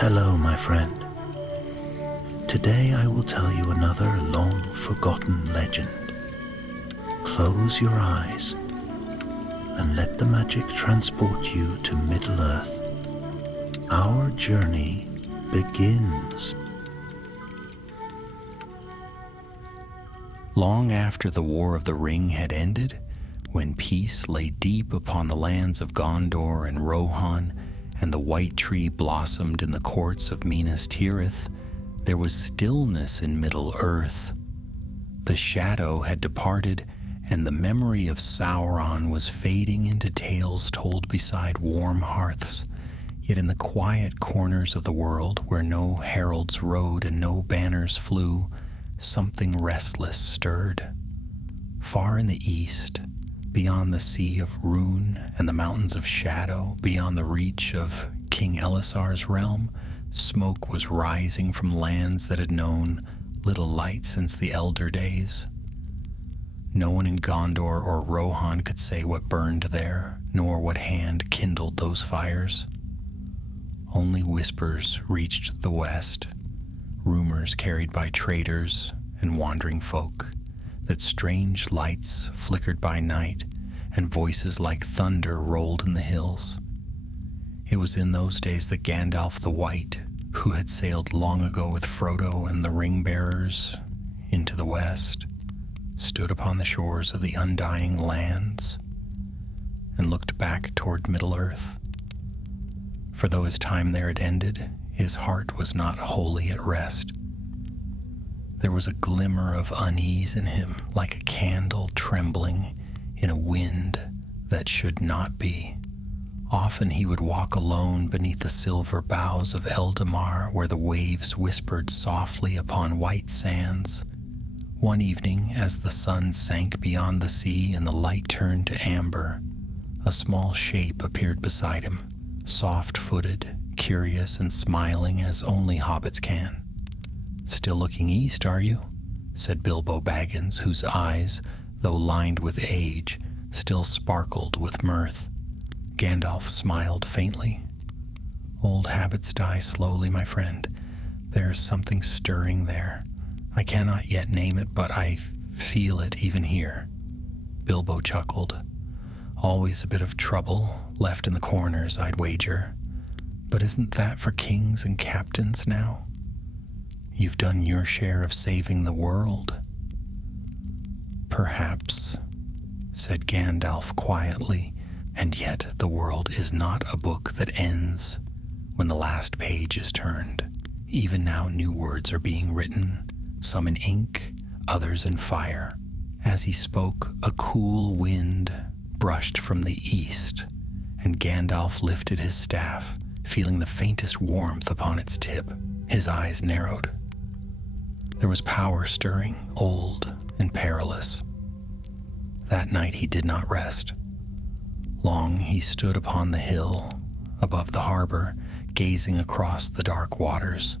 Hello, my friend. Today I will tell you another long-forgotten legend. Close your eyes and let the magic transport you to Middle-earth. Our journey begins. Long after the War of the Ring had ended, when peace lay deep upon the lands of Gondor and Rohan, and the white tree blossomed in the courts of Minas Tirith, there was stillness in Middle-earth. The shadow had departed, and the memory of Sauron was fading into tales told beside warm hearths. Yet in the quiet corners of the world, where no heralds rode and no banners flew, something restless stirred. Far in the east, beyond the sea of Rune and the mountains of shadow, beyond the reach of King Elisar's realm, smoke was rising from lands that had known little light since the elder days. No one in Gondor or Rohan could say what burned there, nor what hand kindled those fires. Only whispers reached the west, rumors carried by traders and wandering folk, that strange lights flickered by night and voices like thunder rolled in the hills. It was in those days that Gandalf the White, who had sailed long ago with Frodo and the ring-bearers into the west, stood upon the shores of the undying lands and looked back toward Middle-earth. For though his time there had ended, his heart was not wholly at rest. There was a glimmer of unease in him, like a candle trembling in a wind that should not be. Often he would walk alone beneath the silver boughs of Eldamar, where the waves whispered softly upon white sands. One evening, as the sun sank beyond the sea and the light turned to amber, a small shape appeared beside him, soft-footed, curious and smiling as only hobbits can. "Still looking east, are you?" said Bilbo Baggins, whose eyes, though lined with age, still sparkled with mirth. Gandalf smiled faintly. "Old habits die slowly, my friend. There is something stirring there. I cannot yet name it, but I feel it even here." Bilbo chuckled. "Always a bit of trouble left in the corners, I'd wager. But isn't that for kings and captains now? You've done your share of saving the world." "Perhaps," said Gandalf quietly, "and yet the world is not a book that ends when the last page is turned. Even now new words are being written, some in ink, others in fire." As he spoke, a cool wind brushed from the east, and Gandalf lifted his staff, feeling the faintest warmth upon its tip. His eyes narrowed. There was power stirring, old and perilous. That night he did not rest. Long he stood upon the hill above the harbor, gazing across the dark waters.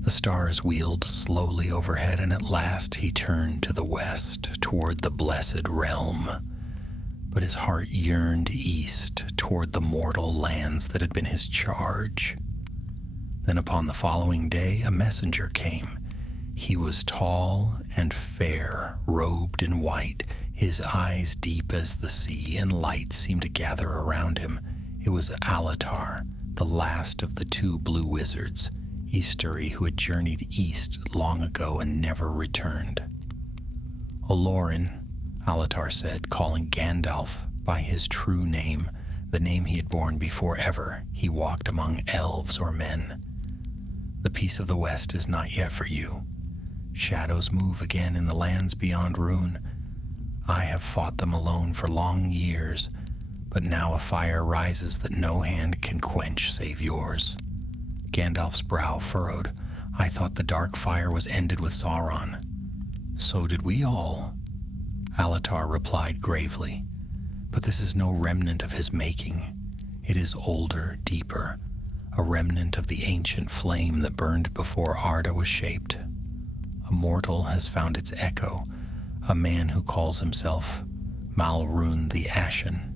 The stars wheeled slowly overhead, and at last he turned to the west, toward the blessed realm. But his heart yearned east, toward the mortal lands that had been his charge. Then upon the following day a messenger came. He was tall and fair, robed in white, his eyes deep as the sea, and light seemed to gather around him. It was Alatar, the last of the two blue wizards, Eastery, who had journeyed east long ago and never returned. "Olorin," Alatar said, calling Gandalf by his true name, the name he had borne before ever he walked among elves or men. "The peace of the West is not yet for you. Shadows move again in the lands beyond Rune. I have fought them alone for long years, but now a fire rises that no hand can quench save yours." Gandalf's brow furrowed. "I thought the dark fire was ended with Sauron." "So did we all," Alatar replied gravely. "But this is no remnant of his making. It is older, deeper, a remnant of the ancient flame that burned before Arda was shaped. A mortal has found its echo, a man who calls himself Malrune the Ashen."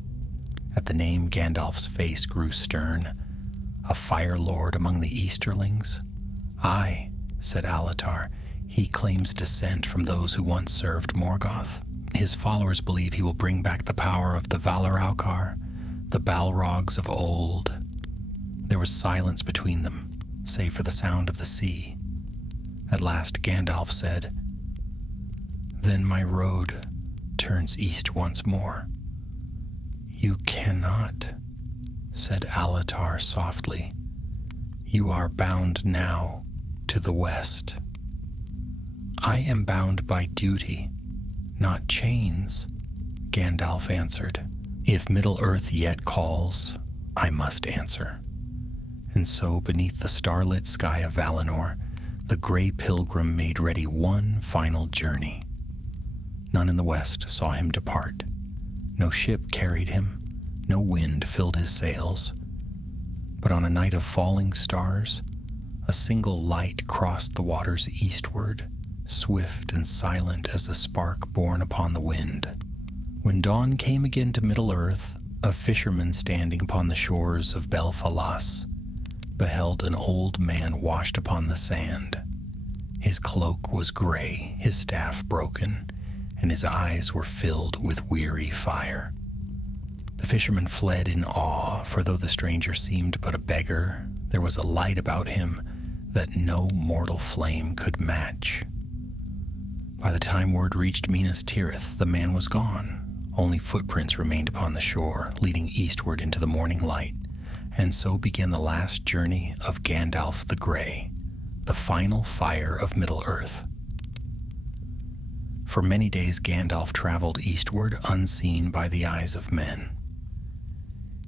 At the name, Gandalf's face grew stern. a Fire Lord among the Easterlings? Aye, said Alatar. He claims descent from those who once served Morgoth. His followers believe he will bring back the power of the Valeraukar, the Balrogs of old. There was silence between them, save for the sound of the sea. At last Gandalf said, "Then my road turns east once more." "You cannot," said Alatar softly. "You are bound now to the west." "I am bound by duty, not chains," Gandalf answered. "If Middle-earth yet calls, I must answer." And so, beneath the starlit sky of Valinor, the gray pilgrim made ready one final journey. None in the west saw him depart. No ship carried him, no wind filled his sails. But on a night of falling stars, a single light crossed the waters eastward, swift and silent as a spark borne upon the wind. When dawn came again to Middle-earth, a fisherman standing upon the shores of Belfalas beheld an old man washed upon the sand. His cloak was gray, his staff broken, and his eyes were filled with weary fire. The fisherman fled in awe, for though the stranger seemed but a beggar, there was a light about him that no mortal flame could match. By the time word reached Minas Tirith, the man was gone. Only footprints remained upon the shore, leading eastward into the morning light. And so began the last journey of Gandalf the Grey, the final fire of Middle-earth. For many days Gandalf traveled eastward unseen by the eyes of men.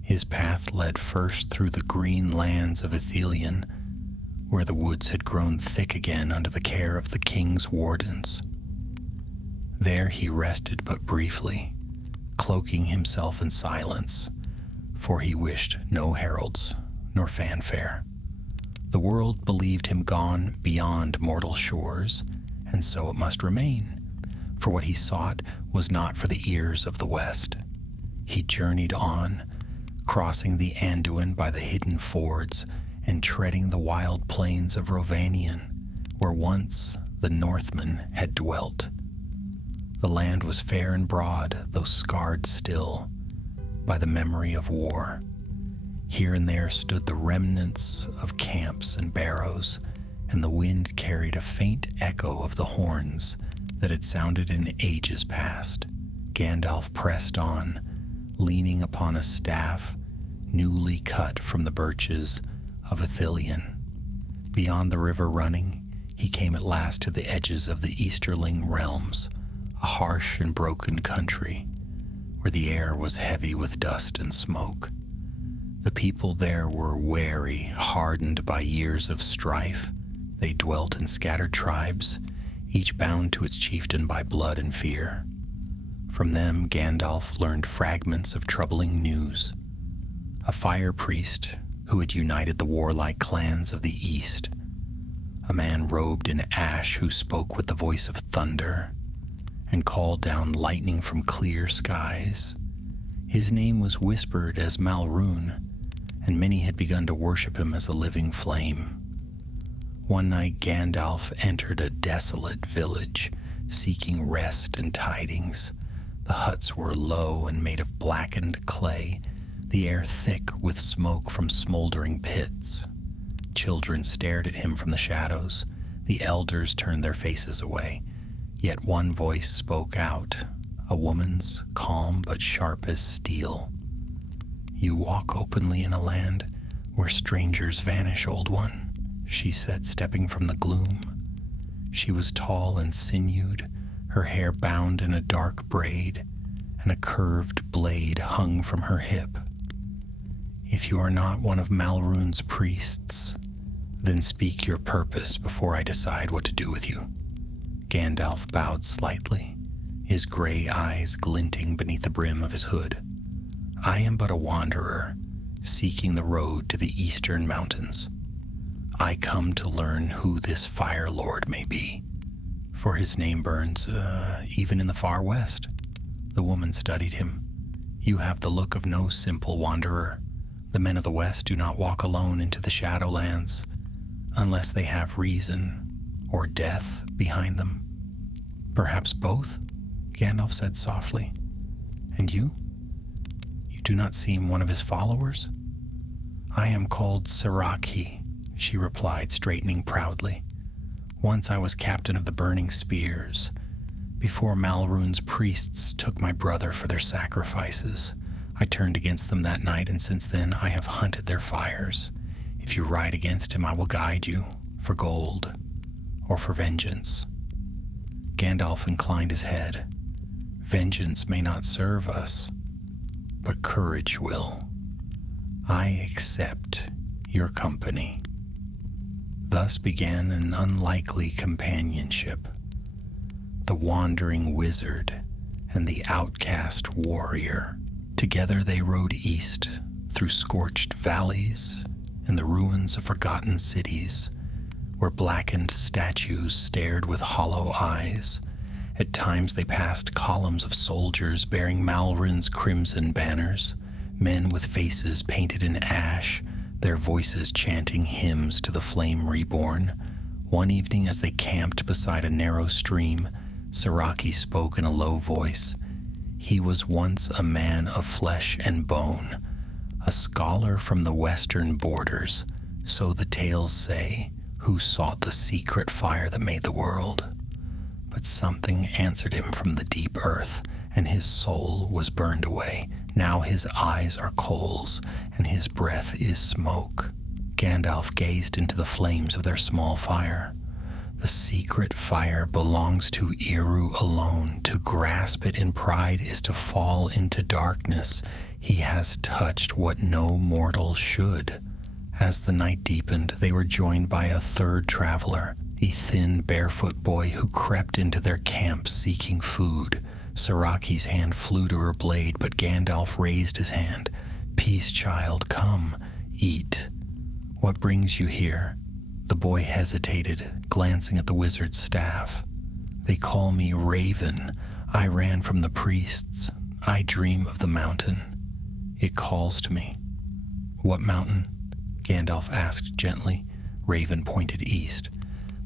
His path led first through the green lands of Ithilien, where the woods had grown thick again under the care of the king's wardens. There he rested but briefly, cloaking himself in silence, for he wished no heralds nor fanfare. The world believed him gone beyond mortal shores, and so it must remain, for what he sought was not for the ears of the West. He journeyed on, crossing the Anduin by the hidden fords and treading the wild plains of Rovanion, where once the Northmen had dwelt. The land was fair and broad, though scarred still by the memory of war. Here and there stood the remnants of camps and barrows, and the wind carried a faint echo of the horns that had sounded in ages past. Gandalf pressed on, leaning upon a staff newly cut from the birches of Ithilien. Beyond the river running, he came at last to the edges of the Easterling realms, a harsh and broken country, where the air was heavy with dust and smoke. The people there were wary, hardened by years of strife. They dwelt in scattered tribes, each bound to its chieftain by blood and fear. From them Gandalf learned fragments of troubling news. A fire priest who had united the warlike clans of the East. A man robed in ash who spoke with the voice of thunder and called down lightning from clear skies. His name was whispered as Malrune, and many had begun to worship him as a living flame. One night Gandalf entered a desolate village, seeking rest and tidings. The huts were low and made of blackened clay, the air thick with smoke from smoldering pits. Children stared at him from the shadows. The elders turned their faces away. Yet one voice spoke out, a woman's, calm but sharp as steel. "You walk openly in a land where strangers vanish, old one," she said, stepping from the gloom. She was tall and sinewed, her hair bound in a dark braid, and a curved blade hung from her hip. "If you are not one of Malrune's priests, then speak your purpose before I decide what to do with you." Gandalf bowed slightly, his gray eyes glinting beneath the brim of his hood. "I am but a wanderer, seeking the road to the eastern mountains. I come to learn who this Fire Lord may be, for his name burns even in the far west." The woman studied him. "You have the look of no simple wanderer. The men of the West do not walk alone into the Shadowlands unless they have reason or death behind them. Perhaps both, Gandalf said softly. And you? You do not seem one of his followers? I am called Siraki, she replied, straightening proudly. Once I was captain of the Burning Spears, before Malrun's priests took my brother for their sacrifices. I turned against them that night, and since then I have hunted their fires. If you ride against him, I will guide you, for gold, or for vengeance. Gandalf inclined his head. Vengeance may not serve us, but courage will. I accept your company. Thus began an unlikely companionship. The wandering wizard and the outcast warrior. Together they rode east through scorched valleys and the ruins of forgotten cities, where blackened statues stared with hollow eyes. At times they passed columns of soldiers bearing Malrun's crimson banners, men with faces painted in ash, their voices chanting hymns to the flame reborn. One evening, as they camped beside a narrow stream, Siraki spoke in a low voice. He was once a man of flesh and bone, a scholar from the western borders, so the tales say, who sought the secret fire that made the world. But something answered him from the deep earth, and his soul was burned away. Now his eyes are coals, and his breath is smoke. Gandalf gazed into the flames of their small fire. The secret fire belongs to Eru alone. To grasp it in pride is to fall into darkness. He has touched what no mortal should. As the night deepened, they were joined by a third traveler, a thin, barefoot boy who crept into their camp seeking food. Siraki's hand flew to her blade, but Gandalf raised his hand. Peace, child, come, eat. What brings you here? The boy hesitated, glancing at the wizard's staff. They call me Raven. I ran from the priests. I dream of the mountain. It calls to me. What mountain? Gandalf asked gently. Raven pointed east.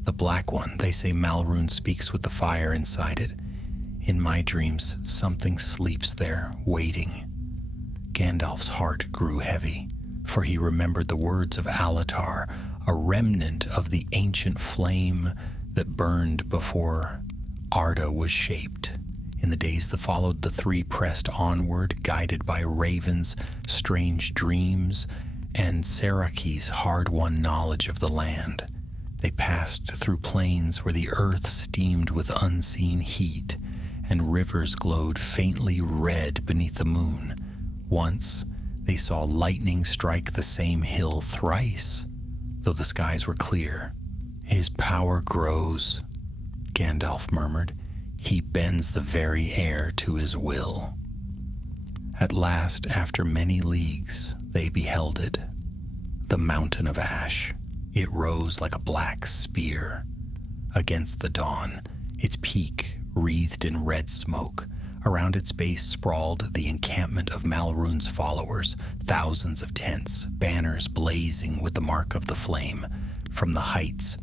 The black one. They say Malrun speaks with the fire inside it. In my dreams, something sleeps there, waiting. Gandalf's heart grew heavy, for he remembered the words of Alatar, a remnant of the ancient flame that burned before Arda was shaped. In the days that followed, the three pressed onward, guided by Raven's strange dreams and Siraki's hard-won knowledge of the land. They passed through plains where the earth steamed with unseen heat, and rivers glowed faintly red beneath the moon. Once, they saw lightning strike the same hill thrice, though the skies were clear. His power grows, Gandalf murmured. He bends the very air to his will. At last, after many leagues, they beheld it. The Mountain of Ash. It rose like a black spear against the dawn, its peak wreathed in red smoke. Around its base sprawled the encampment of Malrun's followers, thousands of tents, banners blazing with the mark of the flame. From the heights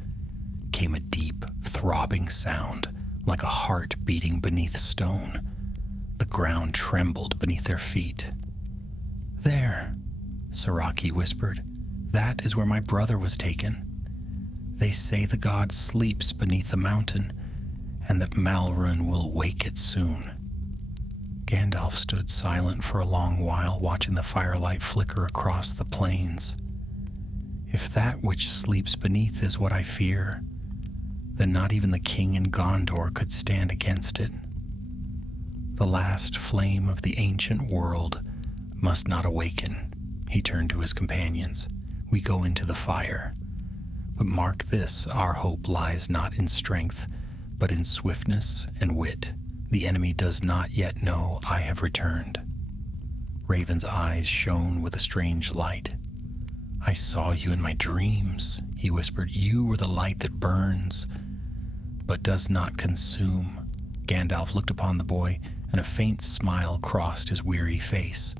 came a deep, throbbing sound, like a heart beating beneath stone. The ground trembled beneath their feet. There, Siraki whispered. That is where my brother was taken. They say the god sleeps beneath the mountain, and that Malrun will wake it soon. Gandalf stood silent for a long while, watching the firelight flicker across the plains. If that which sleeps beneath is what I fear, then not even the king in Gondor could stand against it. The last flame of the ancient world must not awaken. He turned to his companions. We go into the fire. But mark this, our hope lies not in strength, but in swiftness and wit. The enemy does not yet know I have returned. Raven's eyes shone with a strange light. I saw you in my dreams, he whispered. You were the light that burns, but does not consume. Gandalf looked upon the boy, and a faint smile crossed his weary face.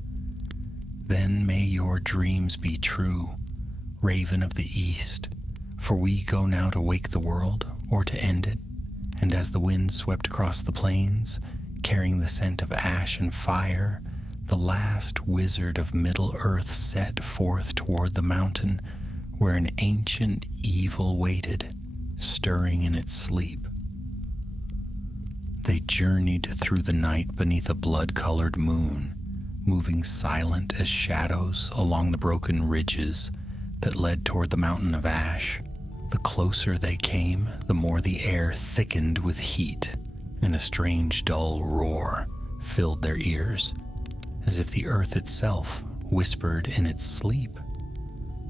Then may your dreams be true, Raven of the East, for we go now to wake the world or to end it. And as the wind swept across the plains, carrying the scent of ash and fire, the last wizard of Middle-earth set forth toward the mountain where an ancient evil waited, stirring in its sleep. They journeyed through the night beneath a blood-colored moon, moving silent as shadows along the broken ridges that led toward the mountain of ash. The closer they came, the more the air thickened with heat, and a strange dull roar filled their ears, as if the earth itself whispered in its sleep.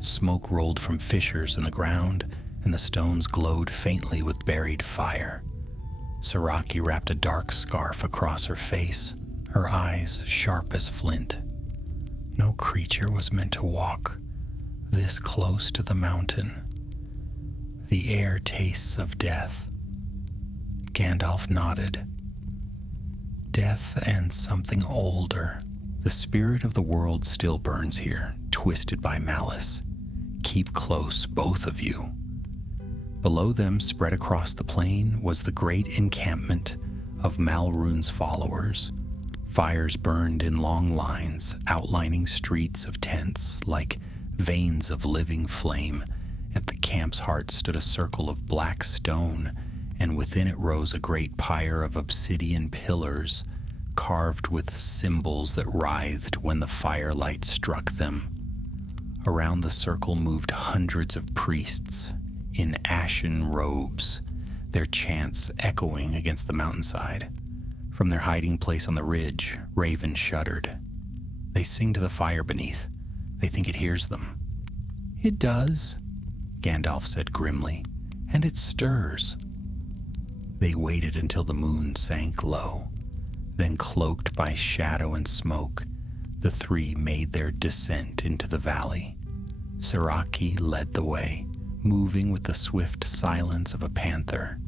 Smoke rolled from fissures in the ground, and the stones glowed faintly with buried fire. Saraki wrapped a dark scarf across her face, her eyes sharp as flint. No creature was meant to walk this close to the mountain. The air tastes of death. Gandalf nodded. Death and something older. The spirit of the world still burns here, twisted by malice. Keep close, both of you. Below them, spread across the plain, was the great encampment of Malrun's followers. Fires burned in long lines, outlining streets of tents like veins of living flame. At the camp's heart stood a circle of black stone, and within it rose a great pyre of obsidian pillars, carved with symbols that writhed when the firelight struck them. Around the circle moved hundreds of priests in ashen robes, their chants echoing against the mountainside. From their hiding place on the ridge, Raven shuddered. They sing to the fire beneath. They think it hears them. It does, Gandalf said grimly, and it stirs. They waited until the moon sank low. Then, cloaked by shadow and smoke, the three made their descent into the valley. Saraki led the way, moving with the swift silence of a panther.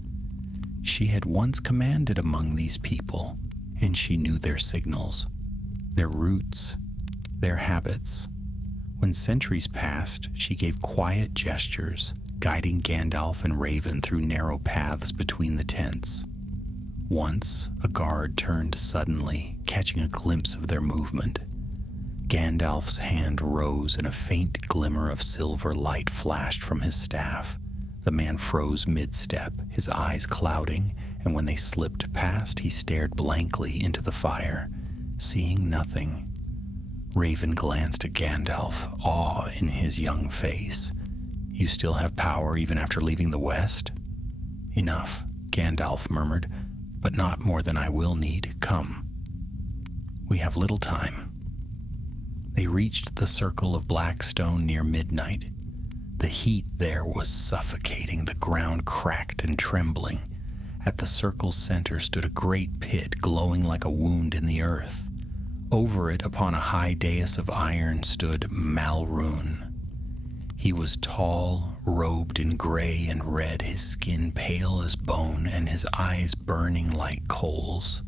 She had once commanded among these people, and she knew their signals, their routes, their habits. When centuries passed, she gave quiet gestures, guiding Gandalf and Raven through narrow paths between the tents. Once, a guard turned suddenly, catching a glimpse of their movement. Gandalf's hand rose and a faint glimmer of silver light flashed from his staff. The man froze mid-step, his eyes clouding, and when they slipped past, he stared blankly into the fire, seeing nothing. Raven glanced at Gandalf, awe in his young face. You still have power even after leaving the West? Enough, Gandalf murmured, but not more than I will need. Come. We have little time. They reached the circle of black stone near midnight. The heat there was suffocating, the ground cracked and trembling. At the circle's center stood a great pit glowing like a wound in the earth. Over it, upon a high dais of iron, stood Malrun. He was tall, robed in gray and red, his skin pale as bone, and his eyes burning like coals.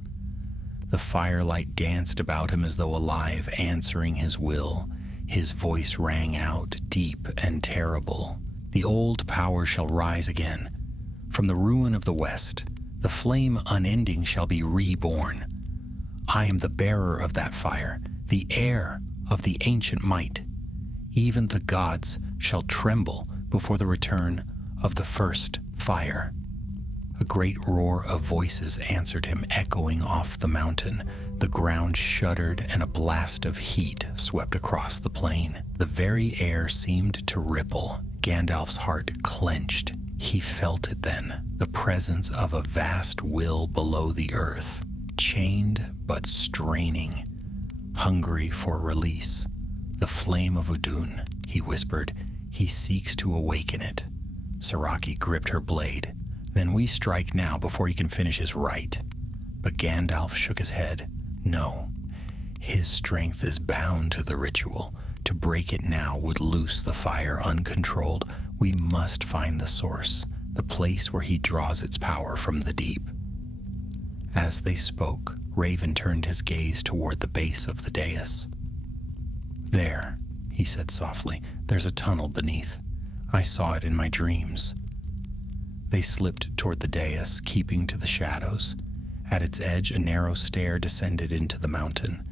The firelight danced about him as though alive, answering his will. His voice rang out, deep and terrible. The old power shall rise again. From the ruin of the West, the flame unending shall be reborn. I am the bearer of that fire, the heir of the ancient might. Even the gods shall tremble before the return of the first fire. A great roar of voices answered him, echoing off the mountain. The ground shuddered, and a blast of heat swept across the plain. The very air seemed to ripple. Gandalf's heart clenched. He felt it then, the presence of a vast will below the earth, chained but straining, hungry for release. The flame of Udun, he whispered. He seeks to awaken it. Saraki gripped her blade. Then we strike now before he can finish his rite. But Gandalf shook his head. No, his strength is bound to the ritual. To break it now would loose the fire uncontrolled. We must find the source, the place where he draws its power from the deep. As they spoke, Raven turned his gaze toward the base of the dais. "There," he said softly. "There's a tunnel beneath. I saw it in my dreams." They slipped toward the dais, keeping to the shadows. At its edge, a narrow stair descended into the mountain,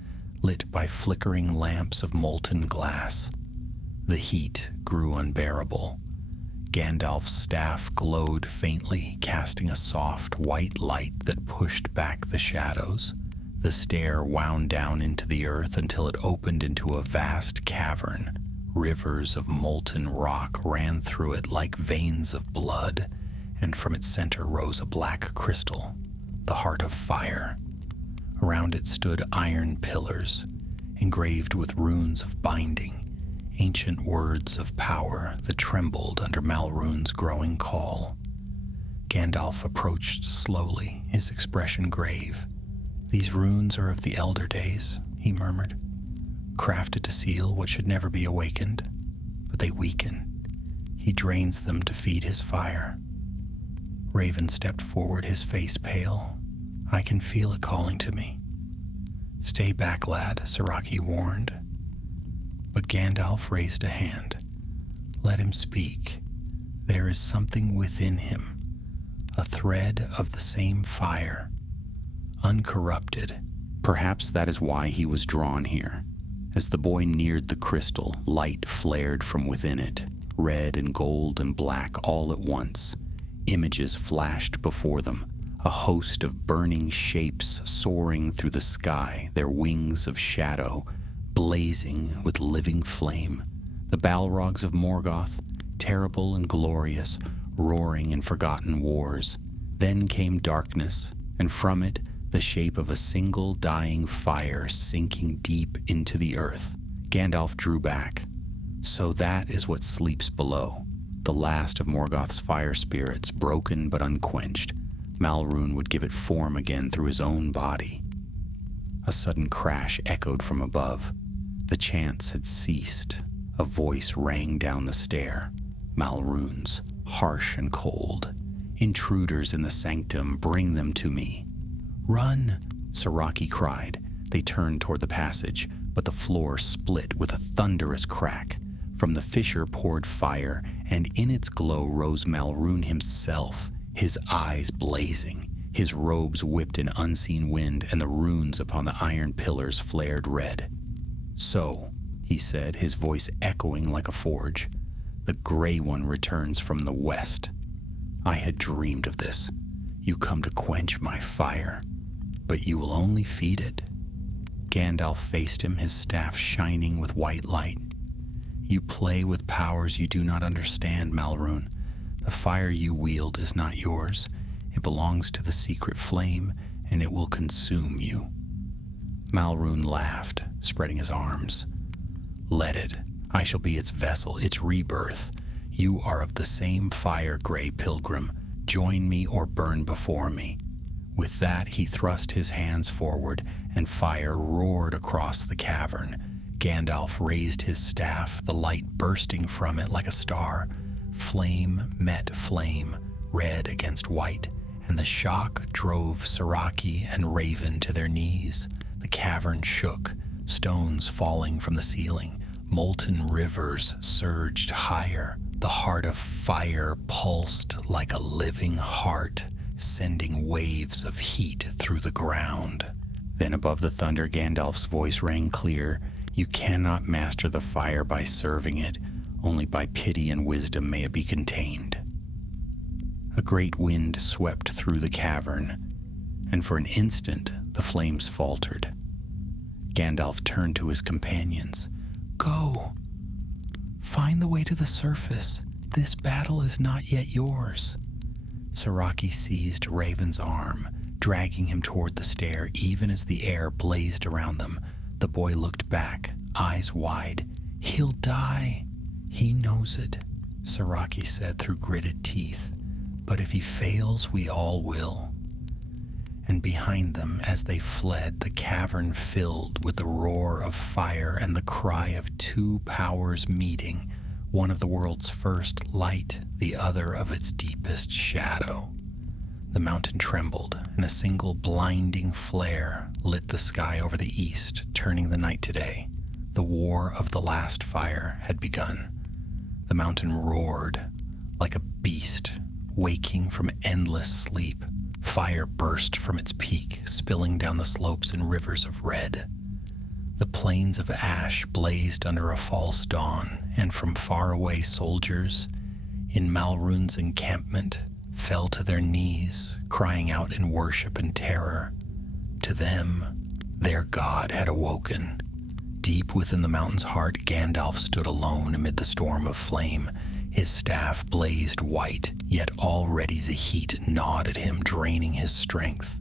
lit by flickering lamps of molten glass. The heat grew unbearable. Gandalf's staff glowed faintly, casting a soft, white light that pushed back the shadows. The stair wound down into the earth until it opened into a vast cavern. Rivers of molten rock ran through it like veins of blood, and from its center rose a black crystal, the heart of fire. Around it stood iron pillars, engraved with runes of binding, ancient words of power that trembled under Malrún's growing call. Gandalf approached slowly, his expression grave. "These runes are of the Elder Days," he murmured, "crafted to seal what should never be awakened, but they weaken. He drains them to feed his fire." Raven stepped forward, his face pale. "I can feel it calling to me." "Stay back, lad," Saraki warned. But Gandalf raised a hand. "Let him speak. There is something within him, a thread of the same fire, uncorrupted." Perhaps that is why he was drawn here. As the boy neared the crystal, light flared from within it, red and gold and black all at once. Images flashed before them, a host of burning shapes soaring through the sky, their wings of shadow blazing with living flame. The Balrogs of Morgoth, terrible and glorious, roaring in forgotten wars. Then came darkness, and from it the shape of a single dying fire sinking deep into the earth. Gandalf drew back. So that is what sleeps below. The last of Morgoth's fire spirits, broken but unquenched. Malrún would give it form again through his own body. A sudden crash echoed from above. The chants had ceased. A voice rang down the stair, Malrún's, harsh and cold. "Intruders in the sanctum, bring them to me." "Run!" Saraki cried. They turned toward the passage, but the floor split with a thunderous crack. From the fissure poured fire, and in its glow rose Malrún himself, his eyes blazing. His robes whipped an unseen wind, and the runes upon the iron pillars flared red. "So," he said, his voice echoing like a forge, "the Grey One returns from the west. I had dreamed of this. You come to quench my fire, but you will only feed it." Gandalf faced him, his staff shining with white light. "You play with powers you do not understand, Malrún. The fire you wield is not yours. It belongs to the secret flame, and it will consume you." Malrún laughed, spreading his arms. "Let it. I shall be its vessel, its rebirth. You are of the same fire, Grey Pilgrim. Join me or burn before me." With that, he thrust his hands forward, and fire roared across the cavern. Gandalf raised his staff, the light bursting from it like a star. Flame met flame, red against white, and the shock drove Saraki and Raven to their knees. The cavern shook, stones falling from the ceiling. Molten rivers surged higher. The heart of fire pulsed like a living heart, sending waves of heat through the ground. Then above the thunder, Gandalf's voice rang clear. "You cannot master the fire by serving it. Only by pity and wisdom may it be contained." A great wind swept through the cavern, and for an instant the flames faltered. Gandalf turned to his companions. "Go! Find the way to the surface. This battle is not yet yours." Saraki seized Raven's arm, dragging him toward the stair even as the air blazed around them. The boy looked back, eyes wide. "He'll die." "He knows it," Saraki said through gritted teeth. "But if he fails, we all will." And behind them, as they fled, the cavern filled with the roar of fire and the cry of two powers meeting, one of the world's first light, the other of its deepest shadow. The mountain trembled, and a single blinding flare lit the sky over the east, turning the night to day. The war of the last fire had begun. The mountain roared like a beast, waking from endless sleep. Fire burst from its peak, spilling down the slopes in rivers of red. The plains of ash blazed under a false dawn, and from far away soldiers in Malrun's encampment fell to their knees, crying out in worship and terror. To them, their god had awoken. Deep within the mountain's heart, Gandalf stood alone amid the storm of flame. His staff blazed white, yet already the heat gnawed at him, draining his strength.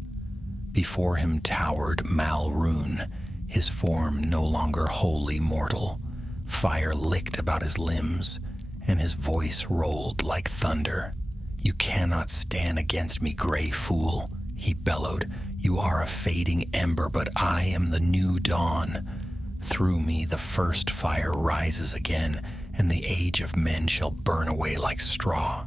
Before him towered Malrun, his form no longer wholly mortal. Fire licked about his limbs, and his voice rolled like thunder. "You cannot stand against me, gray fool," he bellowed. "You are a fading ember, but I am the new dawn. Through me the first fire rises again, and the age of men shall burn away like straw."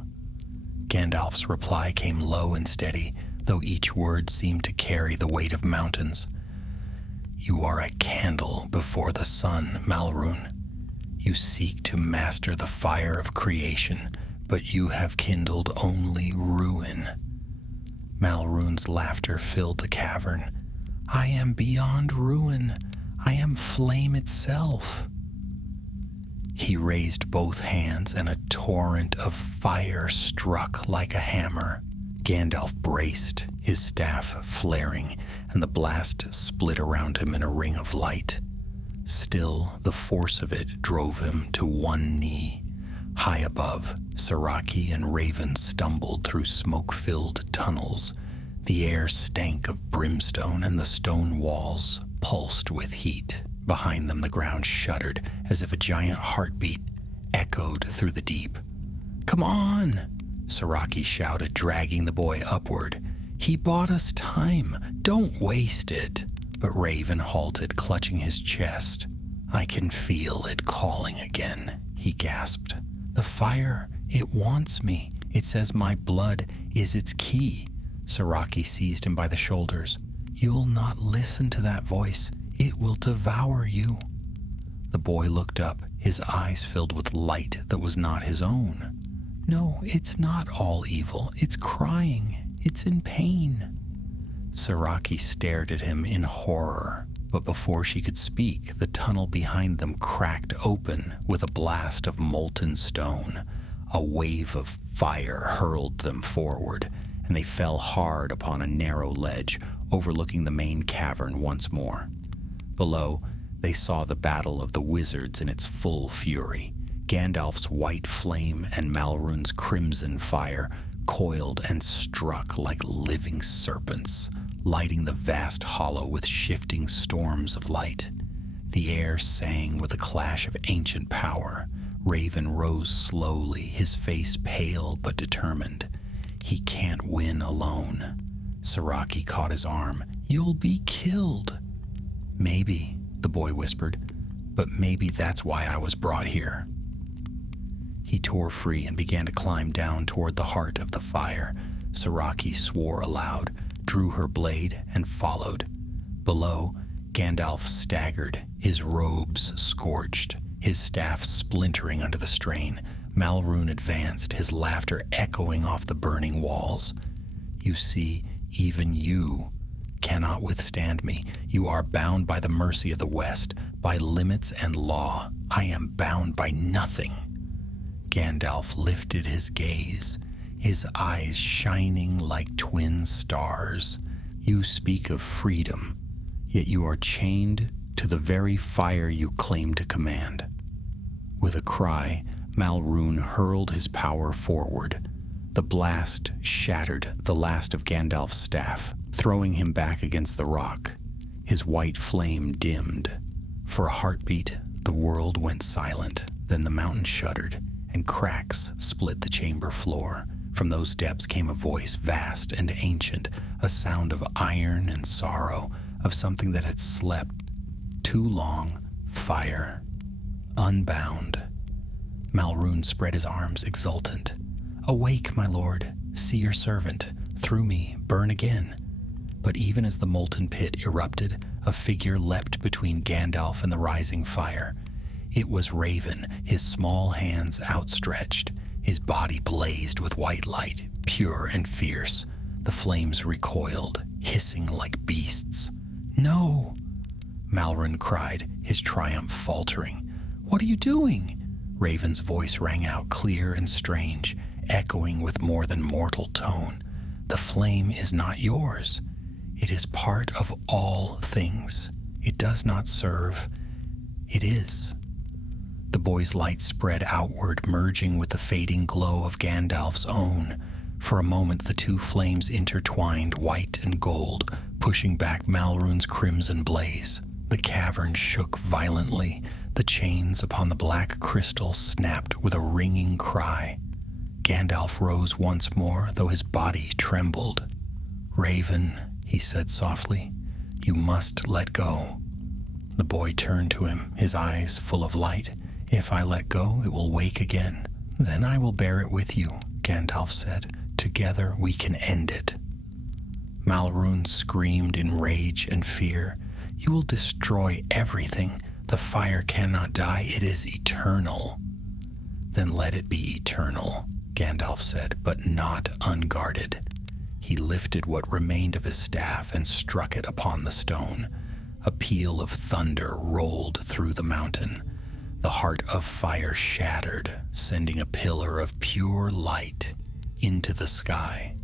Gandalf's reply came low and steady, though each word seemed to carry the weight of mountains. "You are a candle before the sun, Malrun. You seek to master the fire of creation, but you have kindled only ruin." Malrun's laughter filled the cavern. "I am beyond ruin. I am flame itself." He raised both hands, and a torrent of fire struck like a hammer. Gandalf braced, his staff flaring, and the blast split around him in a ring of light. Still, the force of it drove him to one knee. High above, Saraki and Raven stumbled through smoke-filled tunnels. The air stank of brimstone, and the stone walls pulsed with heat. Behind them, the ground shuddered as if a giant heartbeat echoed through the deep. "Come on!" Saraki shouted, dragging the boy upward. "He bought us time. Don't waste it." But Raven halted, clutching his chest. "I can feel it calling again," he gasped. "The fire, it wants me. It says my blood is its key." Saraki seized him by the shoulders. "You'll not listen to that voice. It will devour you." The boy looked up, his eyes filled with light that was not his own. "No, it's not all evil. It's crying. It's in pain." Saraki stared at him in horror, but before she could speak, the tunnel behind them cracked open with a blast of molten stone. A wave of fire hurled them forward, and they fell hard upon a narrow ledge, overlooking the main cavern once more. Below, they saw the battle of the wizards in its full fury. Gandalf's white flame and Malrun's crimson fire coiled and struck like living serpents, lighting the vast hollow with shifting storms of light. The air sang with a clash of ancient power. Raven rose slowly, his face pale but determined. "He can't win alone." Saraki caught his arm. "You'll be killed." "Maybe," the boy whispered, "but maybe that's why I was brought here." He tore free and began to climb down toward the heart of the fire. Saraki swore aloud, drew her blade, and followed. Below, Gandalf staggered, his robes scorched, his staff splintering under the strain. Malrun advanced, his laughter echoing off the burning walls. "You see, even you cannot withstand me. You are bound by the mercy of the West, by limits and law. I am bound by nothing." Gandalf lifted his gaze, his eyes shining like twin stars. "You speak of freedom, yet you are chained to the very fire you claim to command." With a cry, Malrun hurled his power forward. The blast shattered the last of Gandalf's staff, throwing him back against the rock. His white flame dimmed. For a heartbeat, the world went silent. Then the mountain shuddered, and cracks split the chamber floor. From those depths came a voice vast and ancient, a sound of iron and sorrow, of something that had slept too long. Fire. Unbound. Malrun spread his arms, exultant. "Awake, my lord. See your servant. Through me, burn again." But even as the molten pit erupted, a figure leapt between Gandalf and the rising fire. It was Raven, his small hands outstretched. His body blazed with white light, pure and fierce. The flames recoiled, hissing like beasts. "No!" Malrún cried, his triumph faltering. "What are you doing?" Raven's voice rang out clear and strange, echoing with more than mortal tone. "The flame is not yours. It is part of all things. It does not serve. It is." The boy's light spread outward, merging with the fading glow of Gandalf's own. For a moment the two flames intertwined, white and gold, pushing back Malrún's crimson blaze. The cavern shook violently. The chains upon the black crystal snapped with a ringing cry. Gandalf rose once more, though his body trembled. "Raven," he said softly, "you must let go." The boy turned to him, his eyes full of light. "If I let go, it will wake again. Then I will bear it with you," Gandalf said. "Together we can end it." Malrún screamed in rage and fear. "You will destroy everything. The fire cannot die. It is eternal." "Then let it be eternal," Gandalf said, "but not unguarded." He lifted what remained of his staff and struck it upon the stone. A peal of thunder rolled through the mountain. The heart of fire shattered, sending a pillar of pure light into the sky.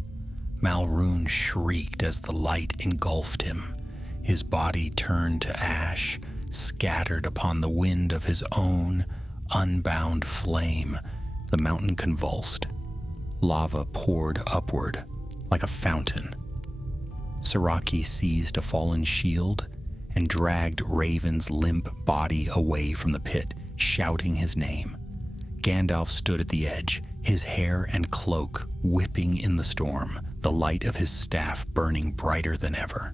Malrún shrieked as the light engulfed him. His body turned to ash, scattered upon the wind of his own unbound flame. The mountain convulsed. Lava poured upward like a fountain. Siraki seized a fallen shield and dragged Raven's limp body away from the pit, shouting his name. Gandalf stood at the edge, his hair and cloak whipping in the storm, the light of his staff burning brighter than ever.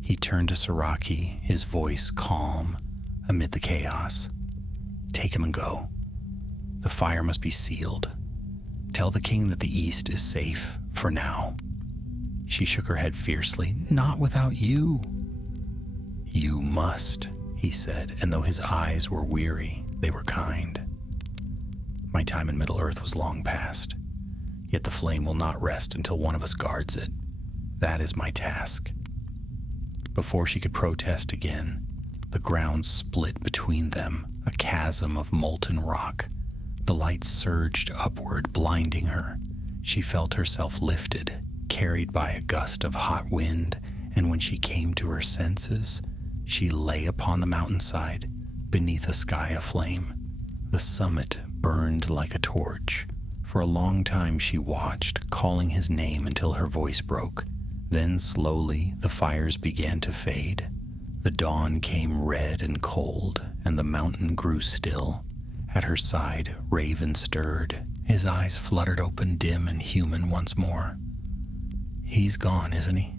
He turned to Siraki, his voice calm amid the chaos. "Take him and go. The fire must be sealed. Tell the king that the east is safe for now." She shook her head fiercely. "Not without you." "You must," he said, and though his eyes were weary, they were kind. "My time in Middle-earth was long past, yet the flame will not rest until one of us guards it. That is my task." Before she could protest again, the ground split between them, a chasm of molten rock. The light surged upward, blinding her. She felt herself lifted, carried by a gust of hot wind, and when she came to her senses, she lay upon the mountainside, beneath a sky aflame. The summit burned like a torch. For a long time she watched, calling his name until her voice broke. Then slowly the fires began to fade. The dawn came red and cold, and the mountain grew still. At her side, Raven stirred. His eyes fluttered open, dim and human once more. "He's gone, isn't he?"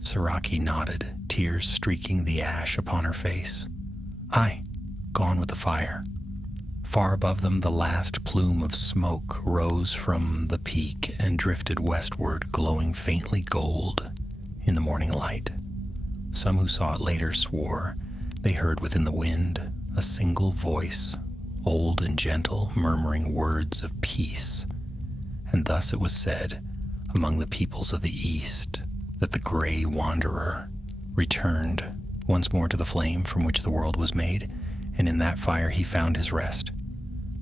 Siraki nodded, tears streaking the ash upon her face. "Aye, gone with the fire." Far above them, the last plume of smoke rose from the peak and drifted westward, glowing faintly gold in the morning light. Some who saw it later swore they heard within the wind a single voice, old and gentle, murmuring words of peace. And thus it was said among the peoples of the East that the gray wanderer returned once more to the flame from which the world was made, and in that fire he found his rest.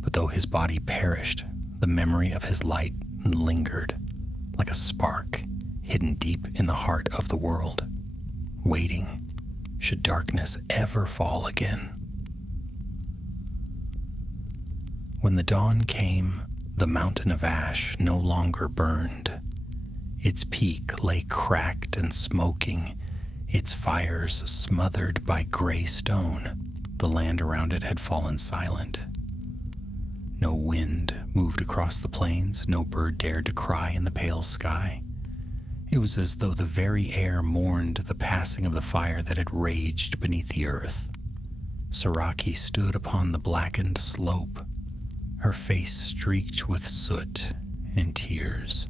But though his body perished, the memory of his light lingered like a spark hidden deep in the heart of the world, waiting should darkness ever fall again. When the dawn came, the mountain of ash no longer burned. Its peak lay cracked and smoking, its fires smothered by gray stone. The land around it had fallen silent. No wind moved across the plains, no bird dared to cry in the pale sky. It was as though the very air mourned the passing of the fire that had raged beneath the earth. Siraki stood upon the blackened slope, her face streaked with soot and tears.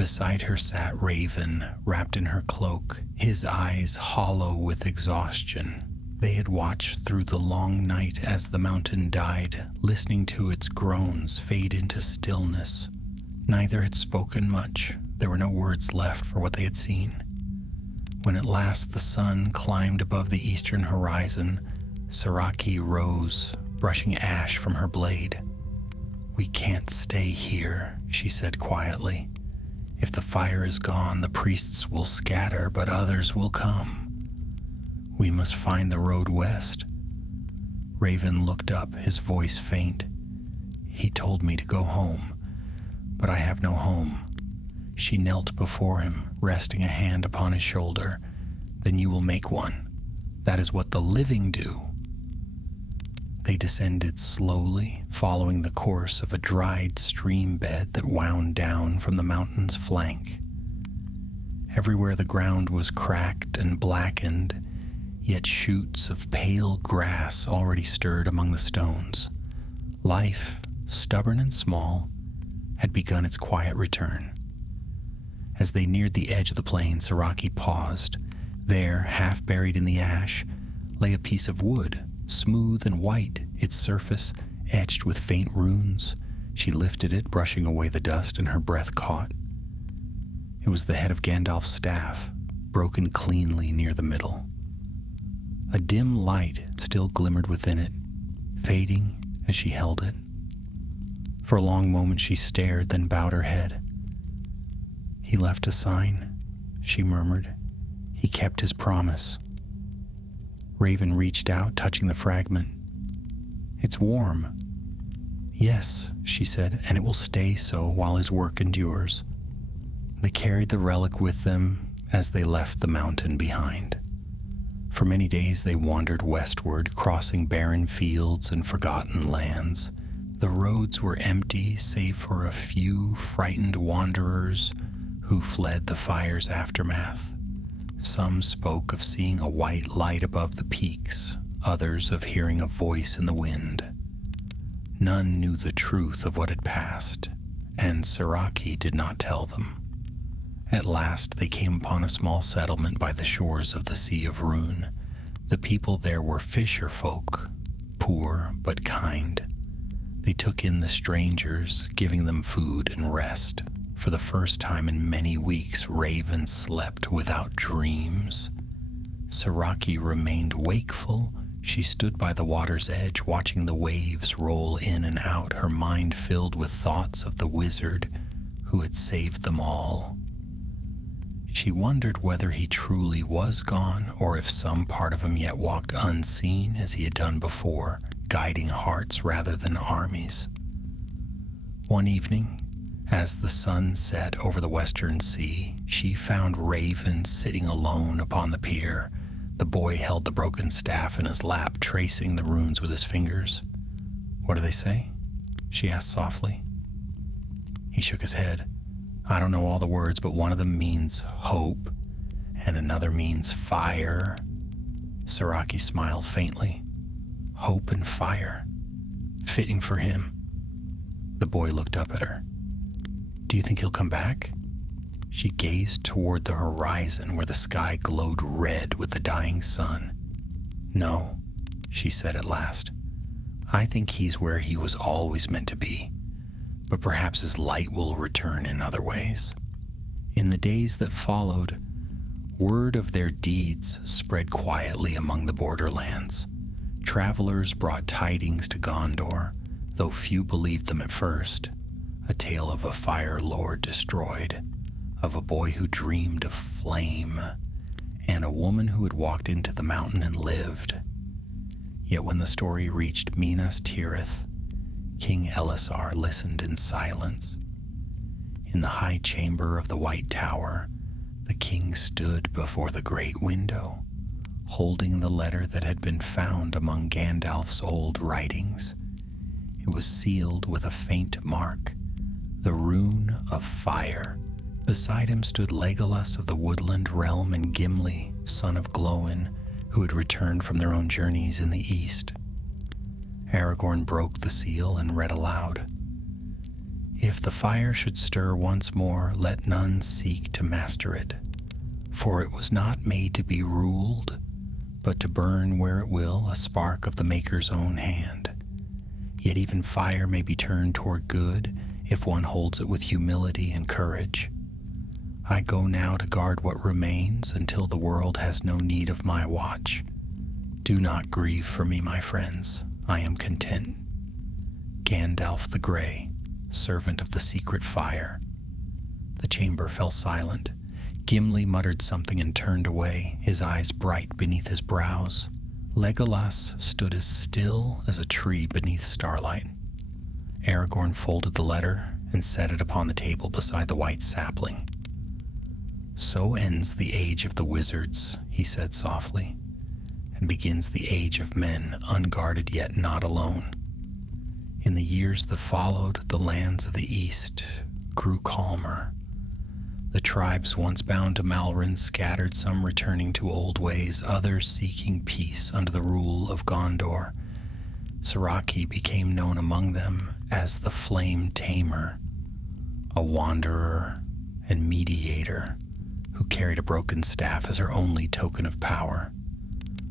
Beside her sat Raven, wrapped in her cloak, his eyes hollow with exhaustion. They had watched through the long night as the mountain died, listening to its groans fade into stillness. Neither had spoken much. There were no words left for what they had seen. When at last the sun climbed above the eastern horizon, Saraki rose, brushing ash from her blade. "We can't stay here," she said quietly. "If the fire is gone, the priests will scatter, but others will come. We must find the road west." Raven looked up, his voice faint. "He told me to go home, but I have no home." She knelt before him, resting a hand upon his shoulder. "Then you will make one. That is what the living do." They descended slowly, following the course of a dried stream bed that wound down from the mountain's flank. Everywhere the ground was cracked and blackened, yet shoots of pale grass already stirred among the stones. Life, stubborn and small, had begun its quiet return. As they neared the edge of the plain, Saraki paused. There, half buried in the ash, lay a piece of wood, smooth and white, its surface etched with faint runes. She lifted it, brushing away the dust, and her breath caught. It was the head of Gandalf's staff, broken cleanly near the middle. A dim light still glimmered within it, fading as she held it. For a long moment she stared, then bowed her head. "He left a sign," she murmured. "He kept his promise." Raven reached out, touching the fragment. "It's warm." "Yes," she said, "and it will stay so while his work endures." They carried the relic with them as they left the mountain behind. For many days they wandered westward, crossing barren fields and forgotten lands. The roads were empty save for a few frightened wanderers who fled the fire's aftermath. Some spoke of seeing a white light above the peaks, others of hearing a voice in the wind. None knew the truth of what had passed, and Saraki did not tell them. At last they came upon a small settlement by the shores of the Sea of Rune. The people there were fisher folk, poor but kind. They took in the strangers, giving them food and rest. For the first time in many weeks, Raven slept without dreams. Saraki remained wakeful. She stood by the water's edge, watching the waves roll in and out, her mind filled with thoughts of the wizard who had saved them all. She wondered whether he truly was gone, or if some part of him yet walked unseen as he had done before, guiding hearts rather than armies. One evening, as the sun set over the western sea, she found Raven sitting alone upon the pier. The boy held the broken staff in his lap, tracing the runes with his fingers. "What do they say?" she asked softly. He shook his head. "I don't know all the words, but one of them means hope, and another means fire." Saraki smiled faintly. Hope and fire. Fitting for him. The boy looked up at her. "Do you think he'll come back?" She gazed toward the horizon where the sky glowed red with the dying sun. "No," she said at last. "I think he's where he was always meant to be, but perhaps his light will return in other ways." In the days that followed, word of their deeds spread quietly among the borderlands. Travelers brought tidings to Gondor, though few believed them at first. A tale of a fire lord destroyed, of a boy who dreamed of flame, and a woman who had walked into the mountain and lived. Yet when the story reached Minas Tirith, King Elisar listened in silence. In the high chamber of the White Tower, the king stood before the great window, holding the letter that had been found among Gandalf's old writings. It was sealed with a faint mark, the rune of fire. Beside him stood Legolas of the woodland realm and Gimli, son of Glóin, who had returned from their own journeys in the east. Aragorn broke the seal and read aloud. If the fire should stir once more, let none seek to master it, for it was not made to be ruled, but to burn where it will, a spark of the Maker's own hand. Yet even fire may be turned toward good if one holds it with humility and courage. I go now to guard what remains until the world has no need of my watch. Do not grieve for me, my friends. I am content. Gandalf the Grey, servant of the secret fire. The chamber fell silent. Gimli muttered something and turned away, his eyes bright beneath his brows. Legolas stood as still as a tree beneath starlight. Aragorn folded the letter and set it upon the table beside the white sapling. So ends the age of the wizards, he said softly, and begins the age of men, unguarded yet not alone. In the years that followed, the lands of the east grew calmer. The tribes once bound to Malrund scattered, some returning to old ways, others seeking peace under the rule of Gondor. Saraki became known among them as the Flame Tamer, a wanderer and mediator who carried a broken staff as her only token of power.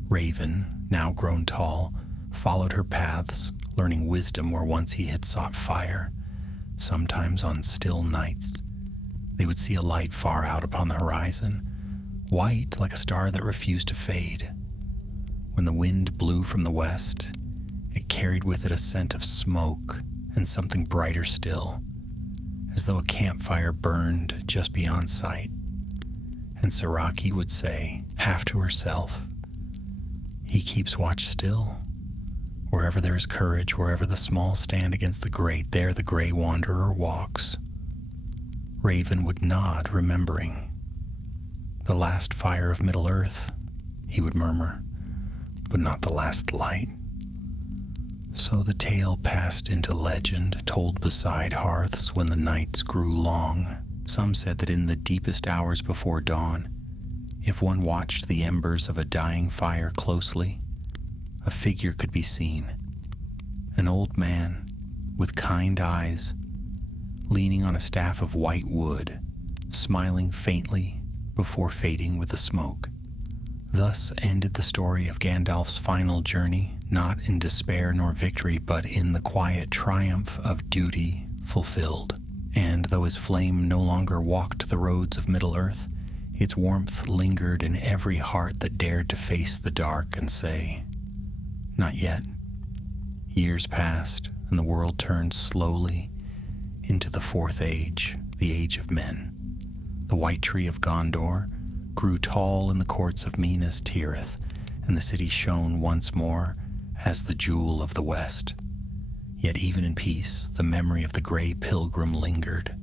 Raven, now grown tall, followed her paths, learning wisdom where once he had sought fire. Sometimes on still nights, they would see a light far out upon the horizon, white like a star that refused to fade. When the wind blew from the west, it carried with it a scent of smoke and something brighter still, as though a campfire burned just beyond sight. And Saraki would say, half to herself, "He keeps watch still. Wherever there is courage, wherever the small stand against the great, there the gray wanderer walks." Raven would nod, remembering. "The last fire of Middle-earth," he would murmur, "but not the last light." So the tale passed into legend, told beside hearths when the nights grew long. Some said that in the deepest hours before dawn, if one watched the embers of a dying fire closely, a figure could be seen, an old man with kind eyes, leaning on a staff of white wood, smiling faintly before fading with the smoke. Thus ended the story of Gandalf's final journey, not in despair nor victory, but in the quiet triumph of duty fulfilled. And though his flame no longer walked the roads of Middle-earth, its warmth lingered in every heart that dared to face the dark and say, "Not yet." Years passed, and the world turned slowly into the fourth age, the age of men. The white tree of Gondor grew tall in the courts of Minas Tirith, and the city shone once more as the jewel of the West. Yet even in peace, the memory of the gray pilgrim lingered.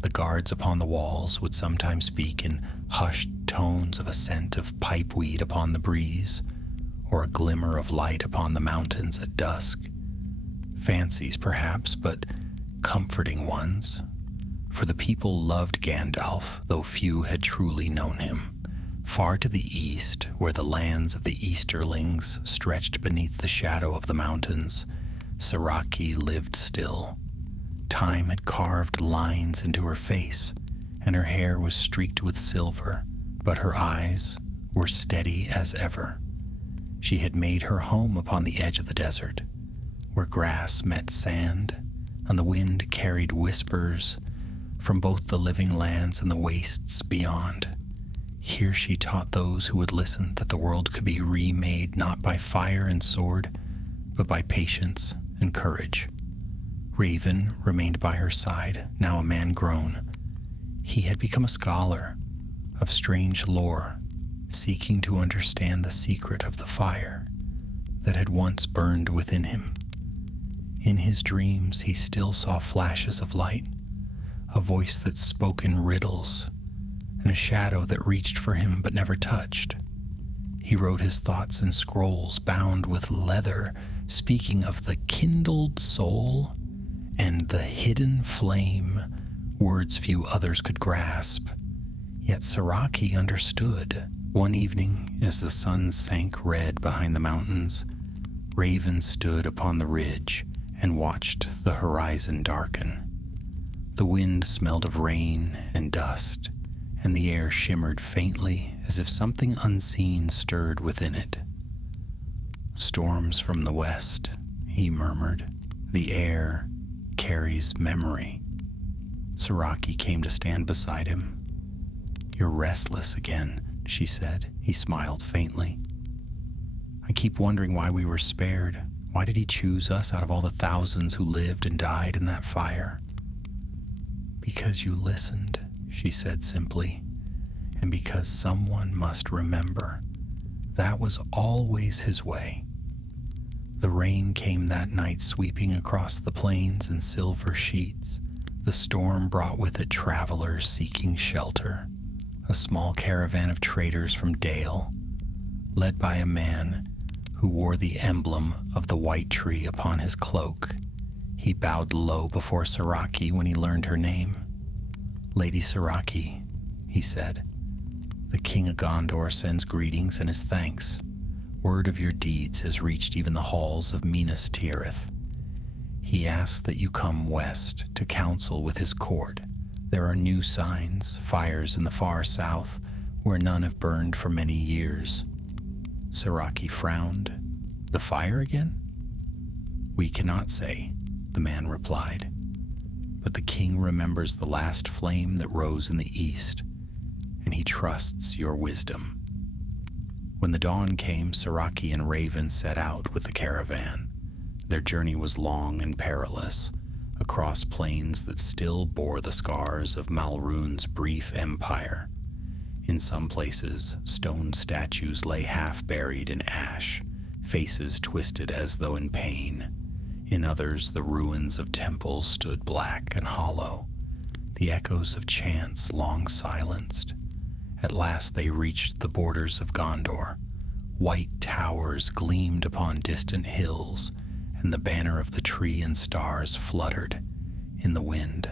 The guards upon the walls would sometimes speak in hushed tones of a scent of pipeweed upon the breeze, or a glimmer of light upon the mountains at dusk. Fancies, perhaps, but comforting ones, for the people loved Gandalf, though few had truly known him. Far to the east, where the lands of the Easterlings stretched beneath the shadow of the mountains, Saraki lived still. Time had carved lines into her face, and her hair was streaked with silver, but her eyes were steady as ever. She had made her home upon the edge of the desert, where grass met sand, and the wind carried whispers from both the living lands and the wastes beyond. Here she taught those who would listen that the world could be remade not by fire and sword, but by patience and courage. Raven remained by her side, now a man grown. He had become a scholar of strange lore, seeking to understand the secret of the fire that had once burned within him. In his dreams, he still saw flashes of light, a voice that spoke in riddles, and a shadow that reached for him but never touched. He wrote his thoughts in scrolls bound with leather, speaking of the kindled soul and the hidden flame, words few others could grasp. Yet Saraki understood. One evening, as the sun sank red behind the mountains, Raven stood upon the ridge and watched the horizon darken. The wind smelled of rain and dust, and the air shimmered faintly as if something unseen stirred within it. "Storms from the west," he murmured. "The air carries memory." Saraki came to stand beside him. "You're restless again," she said. He smiled faintly. "I keep wondering why we were spared. Why did he choose us out of all the thousands who lived and died in that fire?" "Because you listened," she said simply, "and because someone must remember. That was always his way." The rain came that night, sweeping across the plains in silver sheets. The storm brought with it travelers seeking shelter. A small caravan of traders from Dale, led by a man who wore the emblem of the white tree upon his cloak. He bowed low before Saraki when he learned her name. "Lady Saraki," he said, "the King of Gondor sends greetings and his thanks. Word of your deeds has reached even the halls of Minas Tirith. He asks that you come west to counsel with his court. There are new signs, fires in the far south, where none have burned for many years." Saraki frowned. "The fire again?" "We cannot say," the man replied. "But the king remembers the last flame that rose in the east, and he trusts your wisdom." When the dawn came, Saraki and Raven set out with the caravan. Their journey was long and perilous, across plains that still bore the scars of Malrun's brief empire. In some places, stone statues lay half-buried in ash, faces twisted as though in pain. In others, the ruins of temples stood black and hollow, the echoes of chants long silenced. At last they reached the borders of Gondor. White towers gleamed upon distant hills, and the banner of the tree and stars fluttered in the wind.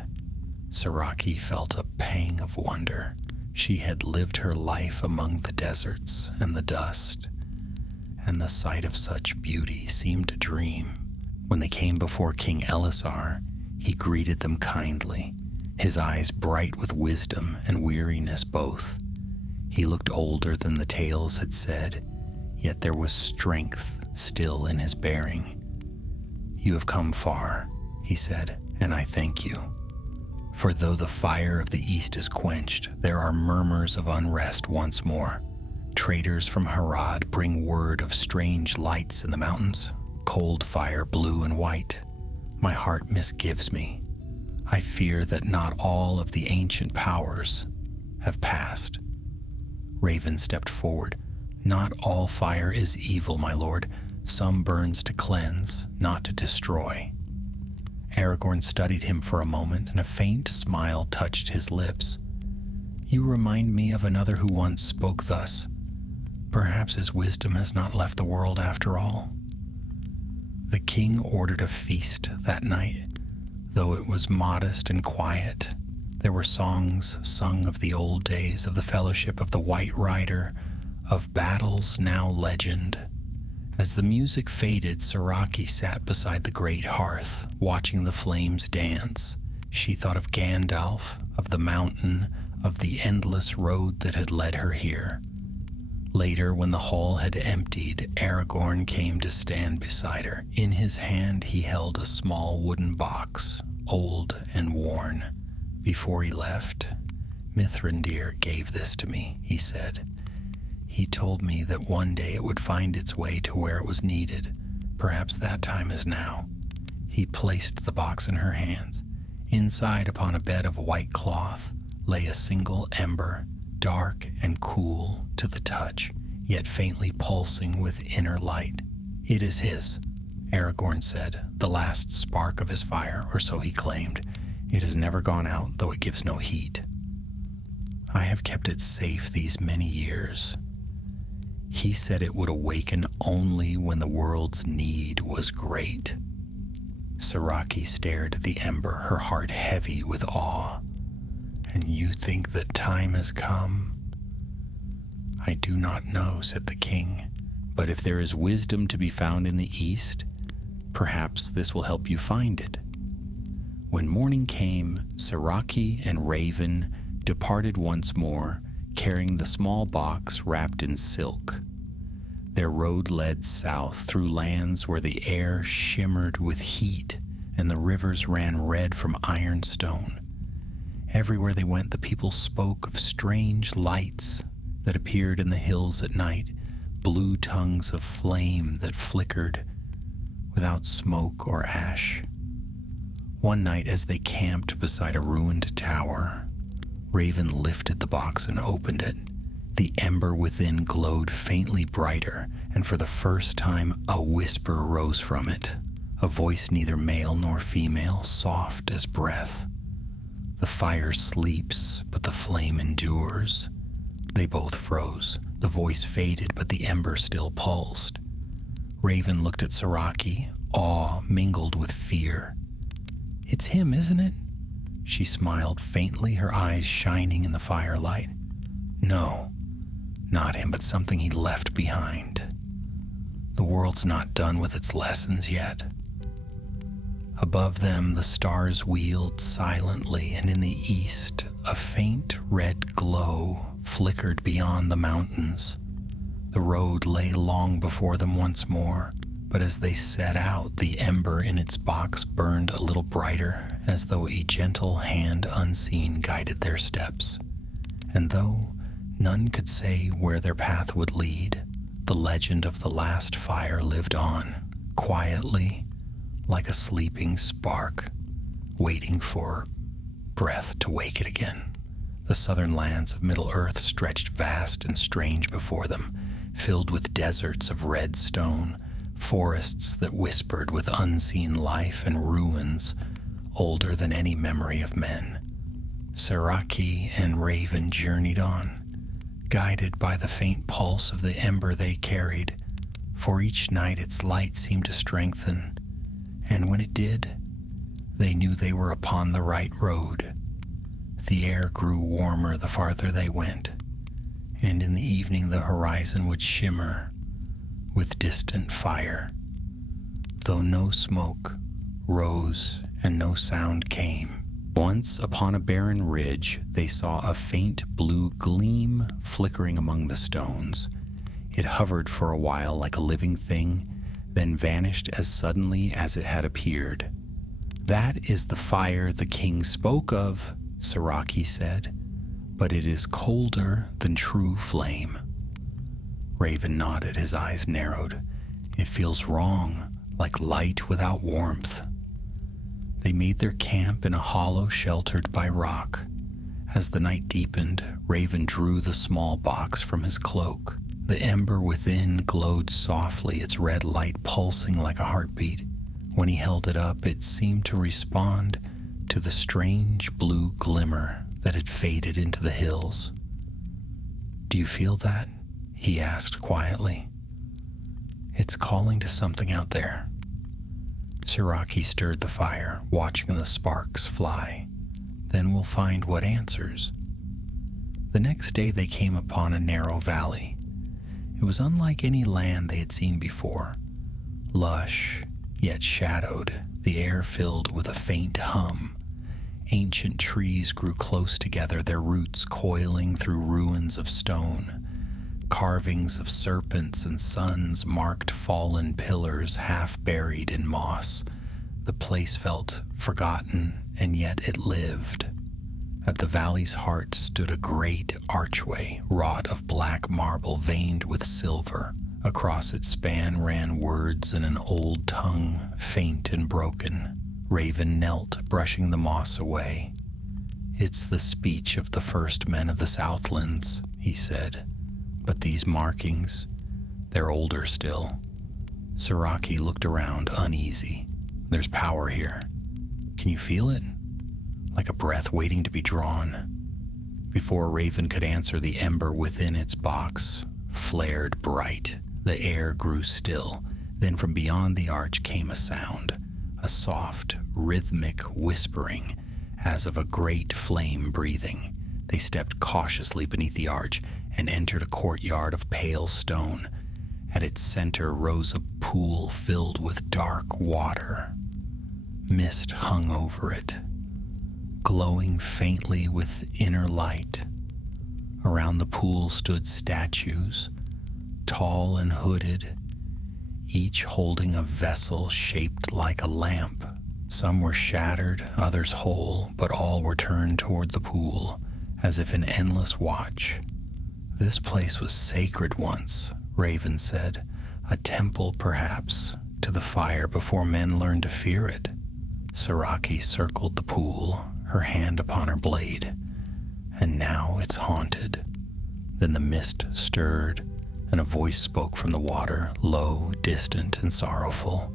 Saraki felt a pang of wonder. She had lived her life among the deserts and the dust, and the sight of such beauty seemed a dream. When they came before King Elisar, he greeted them kindly, his eyes bright with wisdom and weariness both. He looked older than the tales had said, yet there was strength still in his bearing. "You have come far," he said, "and I thank you. For though the fire of the east is quenched, there are murmurs of unrest once more. Traders from Harad bring word of strange lights in the mountains, cold fire blue and white. My heart misgives me. I fear that not all of the ancient powers have passed." Raven stepped forward. "Not all fire is evil, my lord. Some burns to cleanse, not to destroy." Aragorn studied him for a moment, and a faint smile touched his lips. "You remind me of another who once spoke thus. Perhaps his wisdom has not left the world after all." The king ordered a feast that night. Though it was modest and quiet, there were songs sung of the old days, of the fellowship of the White Rider, of battles now legend. As the music faded, Saraki sat beside the great hearth, watching the flames dance. She thought of Gandalf, of the mountain, of the endless road that had led her here. Later, when the hall had emptied, Aragorn came to stand beside her. In his hand he held a small wooden box, old and worn. Before he left, "Mithrandir gave this to me," he said. "He told me that one day it would find its way to where it was needed. Perhaps that time is now." He placed the box in her hands. Inside, upon a bed of white cloth, lay a single ember, dark and cool to the touch, yet faintly pulsing with inner light. "It is his," Aragorn said, "the last spark of his fire, or so he claimed. It has never gone out, though it gives no heat. I have kept it safe these many years. He said it would awaken only when the world's need was great." Saraki stared at the ember, her heart heavy with awe. "And you think that time has come?" "I do not know," said the king, "but if there is wisdom to be found in the east, perhaps this will help you find it." When morning came, Siraki and Raven departed once more, carrying the small box wrapped in silk. Their road led south through lands where the air shimmered with heat and the rivers ran red from ironstone. Everywhere they went, the people spoke of strange lights that appeared in the hills at night, blue tongues of flame that flickered without smoke or ash. One night, as they camped beside a ruined tower, Raven lifted the box and opened it. The ember within glowed faintly brighter, and for the first time a whisper rose from it, a voice neither male nor female, soft as breath. The fire sleeps, but the flame endures. They both froze. The voice faded, but the ember still pulsed. Raven looked at Siraki, awe mingled with fear. "It's him, isn't it?" She smiled faintly, her eyes shining in the firelight. "No, not him, but something he left behind. The world's not done with its lessons yet." Above them, the stars wheeled silently, and in the east, a faint red glow flickered beyond the mountains. The road lay long before them once more, but as they set out, the ember in its box burned a little brighter, as though a gentle hand unseen guided their steps. And though none could say where their path would lead, the legend of the last fire lived on, quietly, like a sleeping spark, waiting for breath to wake it again. The southern lands of Middle-earth stretched vast and strange before them, filled with deserts of red stone, forests that whispered with unseen life, and ruins older than any memory of men. Siraki and Raven journeyed on, guided by the faint pulse of the ember they carried, for each night its light seemed to strengthen, and when it did, they knew they were upon the right road. The air grew warmer the farther they went, and in the evening the horizon would shimmer with distant fire. Though no smoke rose and no sound came. Once upon a barren ridge they saw a faint blue gleam flickering among the stones. It hovered for a while like a living thing, then vanished as suddenly as it had appeared. "That is the fire the king spoke of," Siraki said, "but it is colder than true flame." Raven nodded, his eyes narrowed. "It feels wrong, like light without warmth." They made their camp in a hollow sheltered by rock. As the night deepened, Raven drew the small box from his cloak. The ember within glowed softly, its red light pulsing like a heartbeat. When he held it up, it seemed to respond to the strange blue glimmer that had faded into the hills. "Do you feel that?" he asked quietly. "It's calling to something out there." Siraki stirred the fire, watching the sparks fly. "Then we'll find what answers." The next day they came upon a narrow valley. It was unlike any land they had seen before. Lush, yet shadowed, the air filled with a faint hum. Ancient trees grew close together, their roots coiling through ruins of stone. Carvings of serpents and suns marked fallen pillars half buried in moss. The place felt forgotten, and yet it lived. At the valley's heart stood a great archway, wrought of black marble veined with silver. Across its span ran words in an old tongue, faint and broken. Raven knelt, brushing the moss away. "It's the speech of the first men of the Southlands," he said. "But these markings, they're older still." Siraki looked around, uneasy. "There's power here. Can you feel it? Like a breath waiting to be drawn." Before Raven could answer, the ember within its box flared bright. The air grew still. Then from beyond the arch came a sound, a soft, rhythmic whispering, as of a great flame breathing. They stepped cautiously beneath the arch and entered a courtyard of pale stone. At its center rose a pool filled with dark water. Mist hung over it, glowing faintly with inner light. Around the pool stood statues, tall and hooded, each holding a vessel shaped like a lamp. Some were shattered, others whole, but all were turned toward the pool, as if in endless watch. "This place was sacred once," Raven said. "A temple, perhaps, to the fire before men learned to fear it." Saraki circled the pool, her hand upon her blade. "And now it's haunted." Then the mist stirred, and a voice spoke from the water, low, distant, and sorrowful.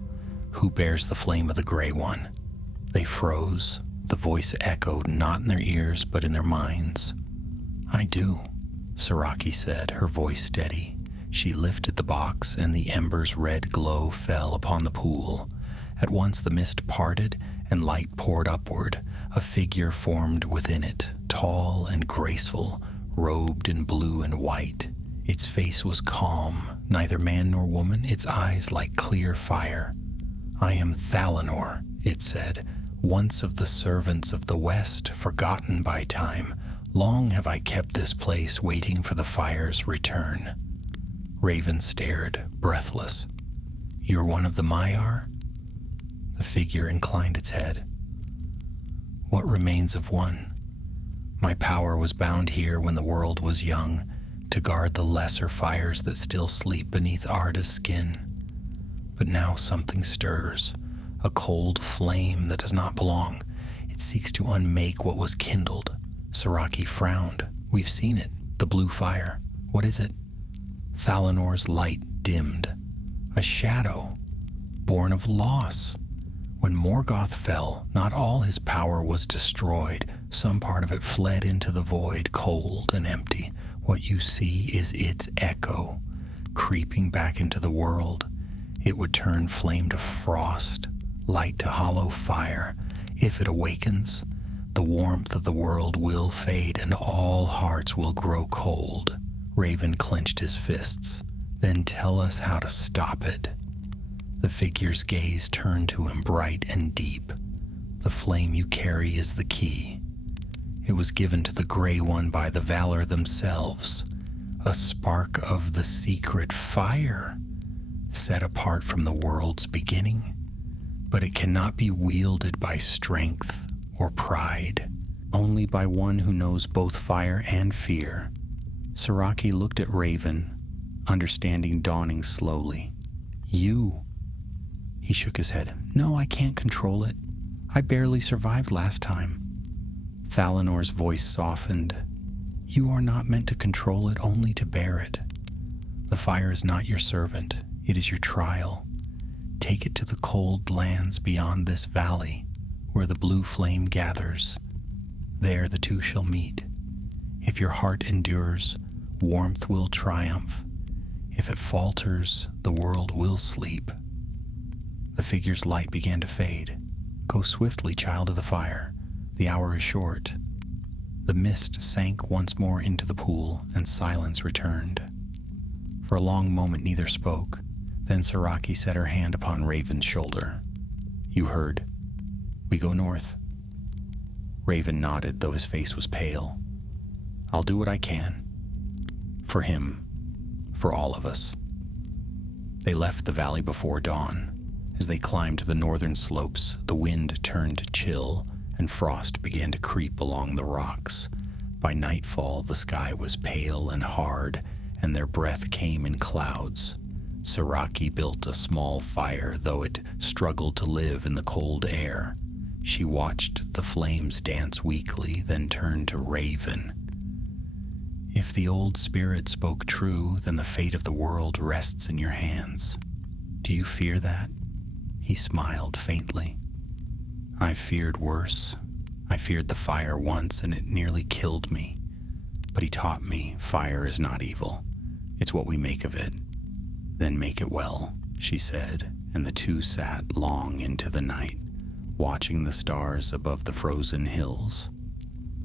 "Who bears the flame of the Grey One?" They froze. The voice echoed not in their ears, but in their minds. "I do," Saraki said, her voice steady. She lifted the box, and the ember's red glow fell upon the pool. At once the mist parted, and light poured upward. A figure formed within it, tall and graceful, robed in blue and white. Its face was calm, neither man nor woman, its eyes like clear fire. "I am Thalanor," it said, "once of the servants of the West, forgotten by time. Long have I kept this place, waiting for the fire's return." Raven stared, breathless. "You're one of the Maiar?" The figure inclined its head. "What remains of one? My power was bound here when the world was young, to guard the lesser fires that still sleep beneath Arda's skin. But now something stirs, a cold flame that does not belong. It seeks to unmake what was kindled." Saraki frowned. "We've seen it, the blue fire. What is it?" Thalanor's light dimmed. "A shadow, born of loss. When Morgoth fell, not all his power was destroyed. Some part of it fled into the void, cold and empty. What you see is its echo, creeping back into the world. It would turn flame to frost, light to hollow fire. If it awakens, the warmth of the world will fade, and all hearts will grow cold." Raven clenched his fists. "Then tell us how to stop it." The figure's gaze turned to him, bright and deep. "The flame you carry is the key. It was given to the Grey One by the Valor themselves. A spark of the secret fire, set apart from the world's beginning. But it cannot be wielded by strength or pride, only by one who knows both fire and fear." Saraki looked at Raven, understanding dawning slowly. "You." He shook his head. "No, I can't control it. I barely survived last time." Thalanor's voice softened. "You are not meant to control it, only to bear it. The fire is not your servant. It is your trial. Take it to the cold lands beyond this valley, where the blue flame gathers. There the two shall meet. If your heart endures, warmth will triumph. If it falters, the world will sleep." The figure's light began to fade. "Go swiftly, child of the fire. The hour is short." The mist sank once more into the pool, and silence returned. For a long moment neither spoke. Then Saraki set her hand upon Raven's shoulder. "You heard. We go north." Raven nodded, though his face was pale. "I'll do what I can. For him. For all of us." They left the valley before dawn. As they climbed the northern slopes, the wind turned chill, and frost began to creep along the rocks. By nightfall, the sky was pale and hard, and their breath came in clouds. Saraki built a small fire, though it struggled to live in the cold air. She watched the flames dance weakly, then turned to Raven. "If the old spirit spoke true, then the fate of the world rests in your hands. Do you fear that?" He smiled faintly. "I've feared worse. I feared the fire once, and it nearly killed me. But he taught me fire is not evil. It's what we make of it. Then make it well," she said, and the two sat long into the night, watching the stars above the frozen hills.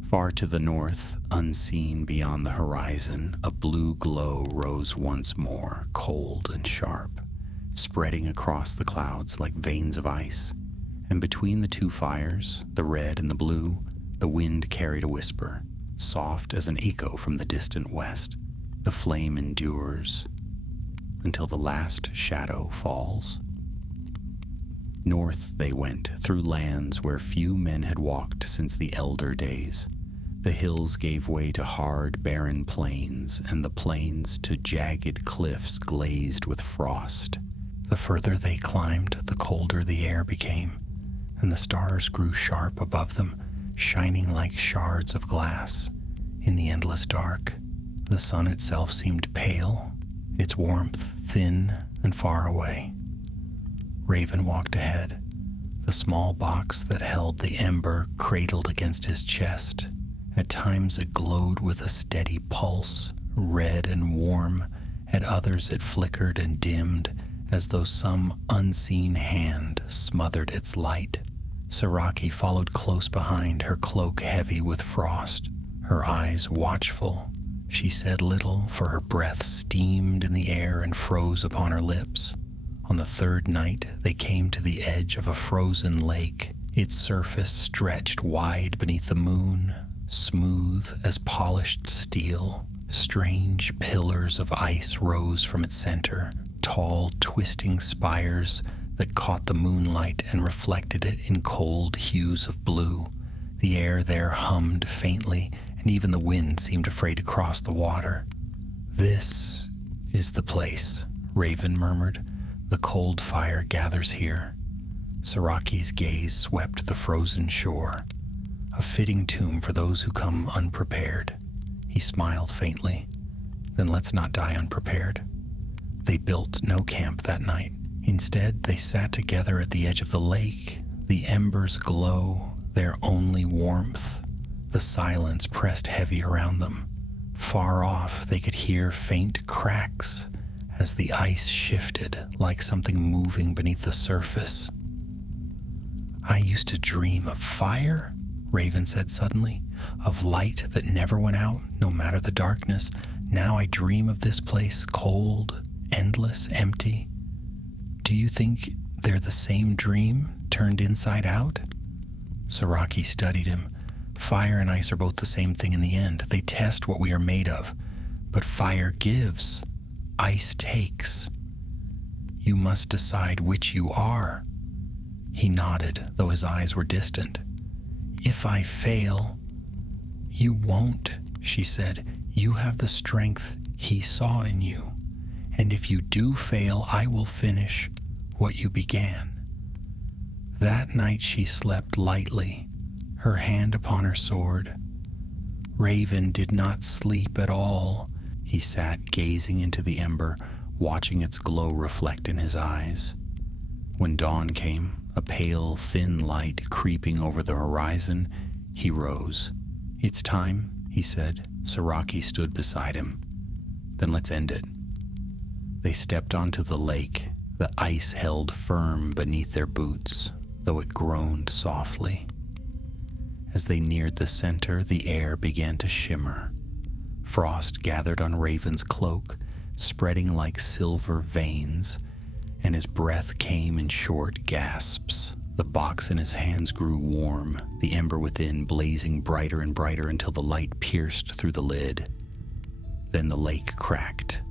Far to the north, unseen beyond the horizon, a blue glow rose once more, cold and sharp, spreading across the clouds like veins of ice, And between the two fires, the red and the blue, the wind carried a whisper, soft as an echo from the distant west. The flame endures until the last shadow falls. North they went, through lands where few men had walked since the elder days. The hills gave way to hard, barren plains, and the plains to jagged cliffs glazed with frost. The further they climbed, the colder the air became, and the stars grew sharp above them, shining like shards of glass. In the endless dark, the sun itself seemed pale, its warmth thin and far away. Raven walked ahead, the small box that held the ember cradled against his chest. At times it glowed with a steady pulse, red and warm. At others it flickered and dimmed, as though some unseen hand smothered its light. Saraki followed close behind, her cloak heavy with frost, her eyes watchful. She said little, for her breath steamed in the air and froze upon her lips. On the third night, they came to the edge of a frozen lake. Its surface stretched wide beneath the moon, smooth as polished steel. Strange pillars of ice rose from its center, tall, twisting spires that caught the moonlight and reflected it in cold hues of blue. The air there hummed faintly, and even the wind seemed afraid to cross the water. "This is the place," Raven murmured. "The cold fire gathers here." Saraki's gaze swept the frozen shore. "A fitting tomb for those who come unprepared." He smiled faintly. "Then let's not die unprepared." They built no camp that night. Instead, they sat together at the edge of the lake, the embers glow, their only warmth. The silence pressed heavy around them. Far off, they could hear faint cracks as the ice shifted like something moving beneath the surface. "I used to dream of fire," Raven said suddenly, "of light that never went out, no matter the darkness. Now I dream of this place, cold, endless, empty. Do you think they're the same dream, turned inside out?" Saraki studied him. "Fire and ice are both the same thing in the end. They test what we are made of. But fire gives, ice takes. You must decide which you are." He nodded, though his eyes were distant. "If I fail..." "You won't," she said. "You have the strength he saw in you. And if you do fail, I will finish what you began." That night she slept lightly, her hand upon her sword. Raven did not sleep at all. He sat gazing into the ember, watching its glow reflect in his eyes. When dawn came, a pale, thin light creeping over the horizon, he rose. "It's time," he said. Saraki stood beside him. "Then let's end it." They stepped onto the lake. The ice held firm beneath their boots, though it groaned softly. As they neared the center, the air began to shimmer. Frost gathered on Raven's cloak, spreading like silver veins, and his breath came in short gasps. The box in his hands grew warm, the ember within blazing brighter and brighter until the light pierced through the lid. Then the lake cracked.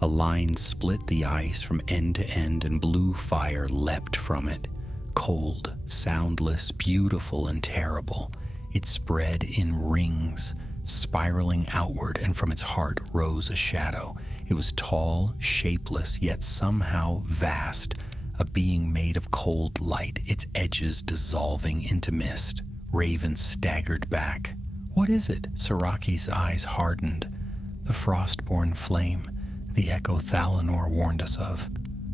A line split the ice from end to end, and blue fire leapt from it. Cold, soundless, beautiful, and terrible. It spread in rings, spiraling outward, and from its heart rose a shadow. It was tall, shapeless, yet somehow vast, a being made of cold light, its edges dissolving into mist. Raven staggered back. "What is it?" Saraki's eyes hardened. "The frost-born flame, the echo Thalanor warned us of."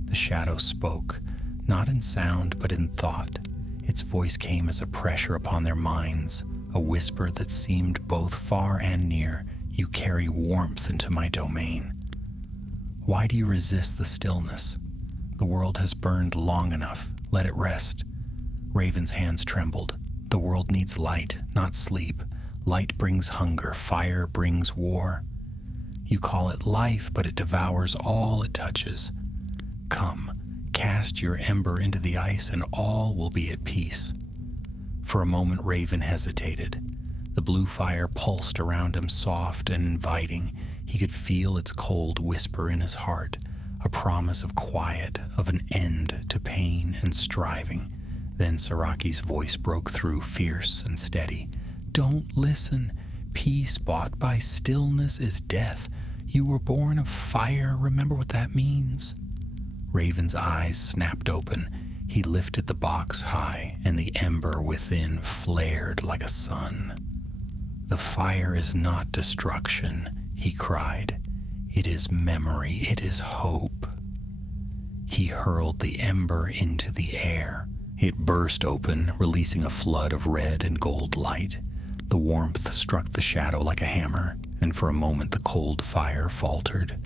The shadow spoke, not in sound but in thought. Its voice came as a pressure upon their minds, a whisper that seemed both far and near. "You carry warmth into my domain. Why do you resist the stillness? The world has burned long enough. Let it rest." Raven's hands trembled. "The world needs light, not sleep. Light brings hunger, fire brings war. You call it life, but it devours all it touches. Come, cast your ember into the ice and all will be at peace." For a moment Raven hesitated. The blue fire pulsed around him, soft and inviting. He could feel its cold whisper in his heart, a promise of quiet, of an end to pain and striving. Then Saraki's voice broke through, fierce and steady. "Don't listen. Peace bought by stillness is death. You were born of fire. Remember what that means." Raven's eyes snapped open. He lifted the box high, and the ember within flared like a sun. "The fire is not destruction," he cried. "It is memory. It is hope." He hurled the ember into the air. It burst open, releasing a flood of red and gold light. The warmth struck the shadow like a hammer, and for a moment the cold fire faltered.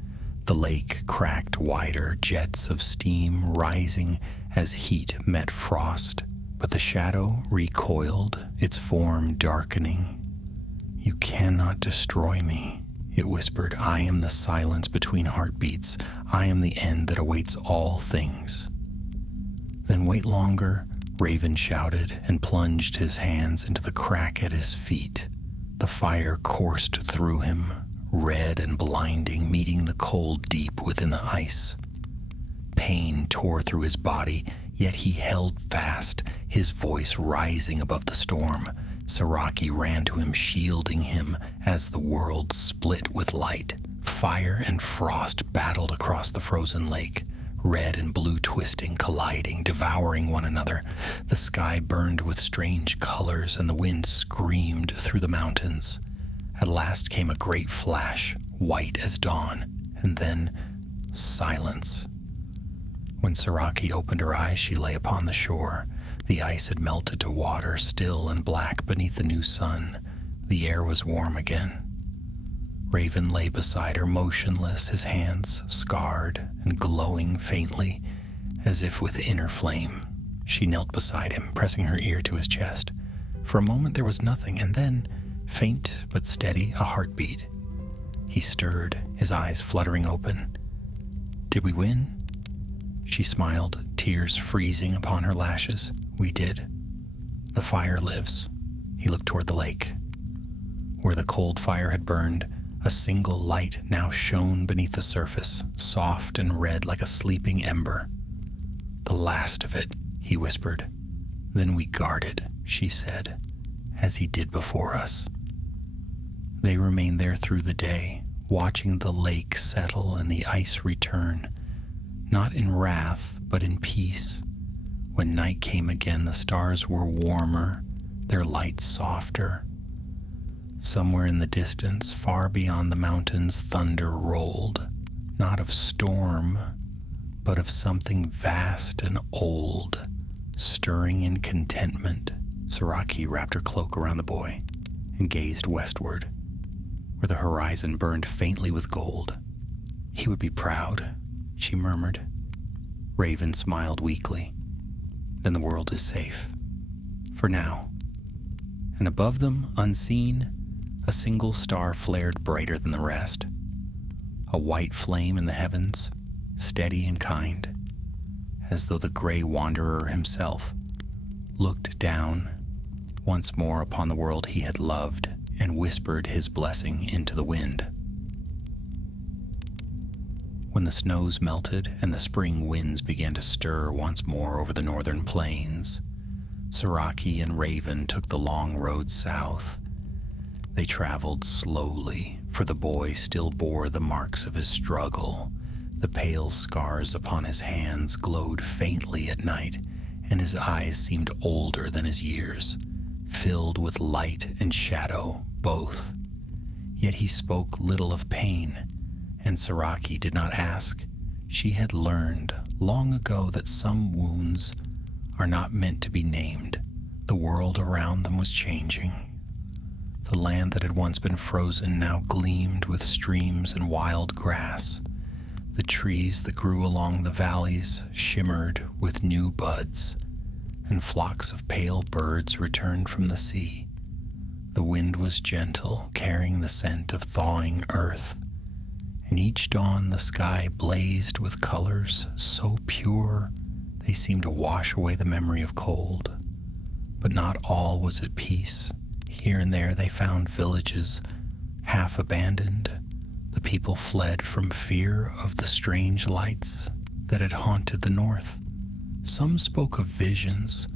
The lake cracked wider, jets of steam rising as heat met frost, but the shadow recoiled, its form darkening. "You cannot destroy me," it whispered. "I am the silence between heartbeats. I am the end that awaits all things." "Then wait longer," Raven shouted, and plunged his hands into the crack at his feet. The fire coursed through him, red and blinding, meeting the cold deep within the ice. Pain tore through his body, yet he held fast, his voice rising above the storm. Saraki ran to him, shielding him as the world split with light. Fire and frost battled across the frozen lake, red and blue twisting, colliding, devouring one another. The sky burned with strange colors, and the wind screamed through the mountains. At last came a great flash, white as dawn, and then silence. When Saraki opened her eyes, she lay upon the shore. The ice had melted to water, still and black beneath the new sun. The air was warm again. Raven lay beside her, motionless, his hands scarred and glowing faintly, as if with inner flame. She knelt beside him, pressing her ear to his chest. For a moment there was nothing, and then, faint but steady, a heartbeat. He stirred, his eyes fluttering open. "Did we win?" She smiled, tears freezing upon her lashes. "We did. The fire lives." He looked toward the lake. Where the cold fire had burned, a single light now shone beneath the surface, soft and red like a sleeping ember. "The last of it," he whispered. "Then we guarded," she said, "as he did before us." They remained there through the day, watching the lake settle and the ice return, not in wrath, but in peace. When night came again, the stars were warmer, their light softer. Somewhere in the distance, far beyond the mountains, thunder rolled, not of storm, but of something vast and old, stirring in contentment. Saraki wrapped her cloak around the boy and gazed westward, where the horizon burned faintly with gold. "He would be proud," she murmured. Raven smiled weakly. "Then the world is safe. For now." And above them, unseen, a single star flared brighter than the rest. A white flame in the heavens, steady and kind, as though the gray wanderer himself looked down once more upon the world he had loved and whispered his blessing into the wind. When the snows melted and the spring winds began to stir once more over the northern plains, Saraki and Raven took the long road south. They traveled slowly, for the boy still bore the marks of his struggle. The pale scars upon his hands glowed faintly at night, and his eyes seemed older than his years, filled with light and shadow both. Yet he spoke little of pain, and Saraki did not ask. She had learned long ago that some wounds are not meant to be named. The world around them was changing. The land that had once been frozen now gleamed with streams and wild grass. The trees that grew along the valleys shimmered with new buds, and flocks of pale birds returned from the sea. The wind was gentle, carrying the scent of thawing earth, and each dawn the sky blazed with colors so pure They seemed to wash away the memory of cold. But not all was at peace. Here and there they found villages half abandoned. The people fled from fear of the strange lights that had haunted the north. Some spoke of visions,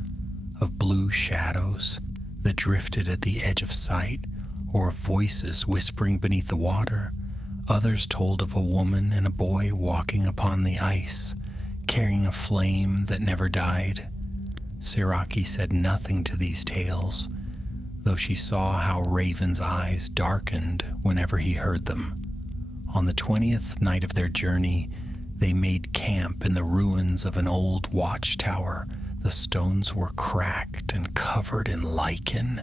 of blue shadows that drifted at the edge of sight, or of voices whispering beneath the water. Others told of a woman and a boy walking upon the ice, carrying a flame that never died. Siraki said nothing to these tales, though she saw how Raven's eyes darkened whenever he heard them. On the 20th night of their journey, they made camp in the ruins of an old watchtower. The stones were cracked and covered in lichen,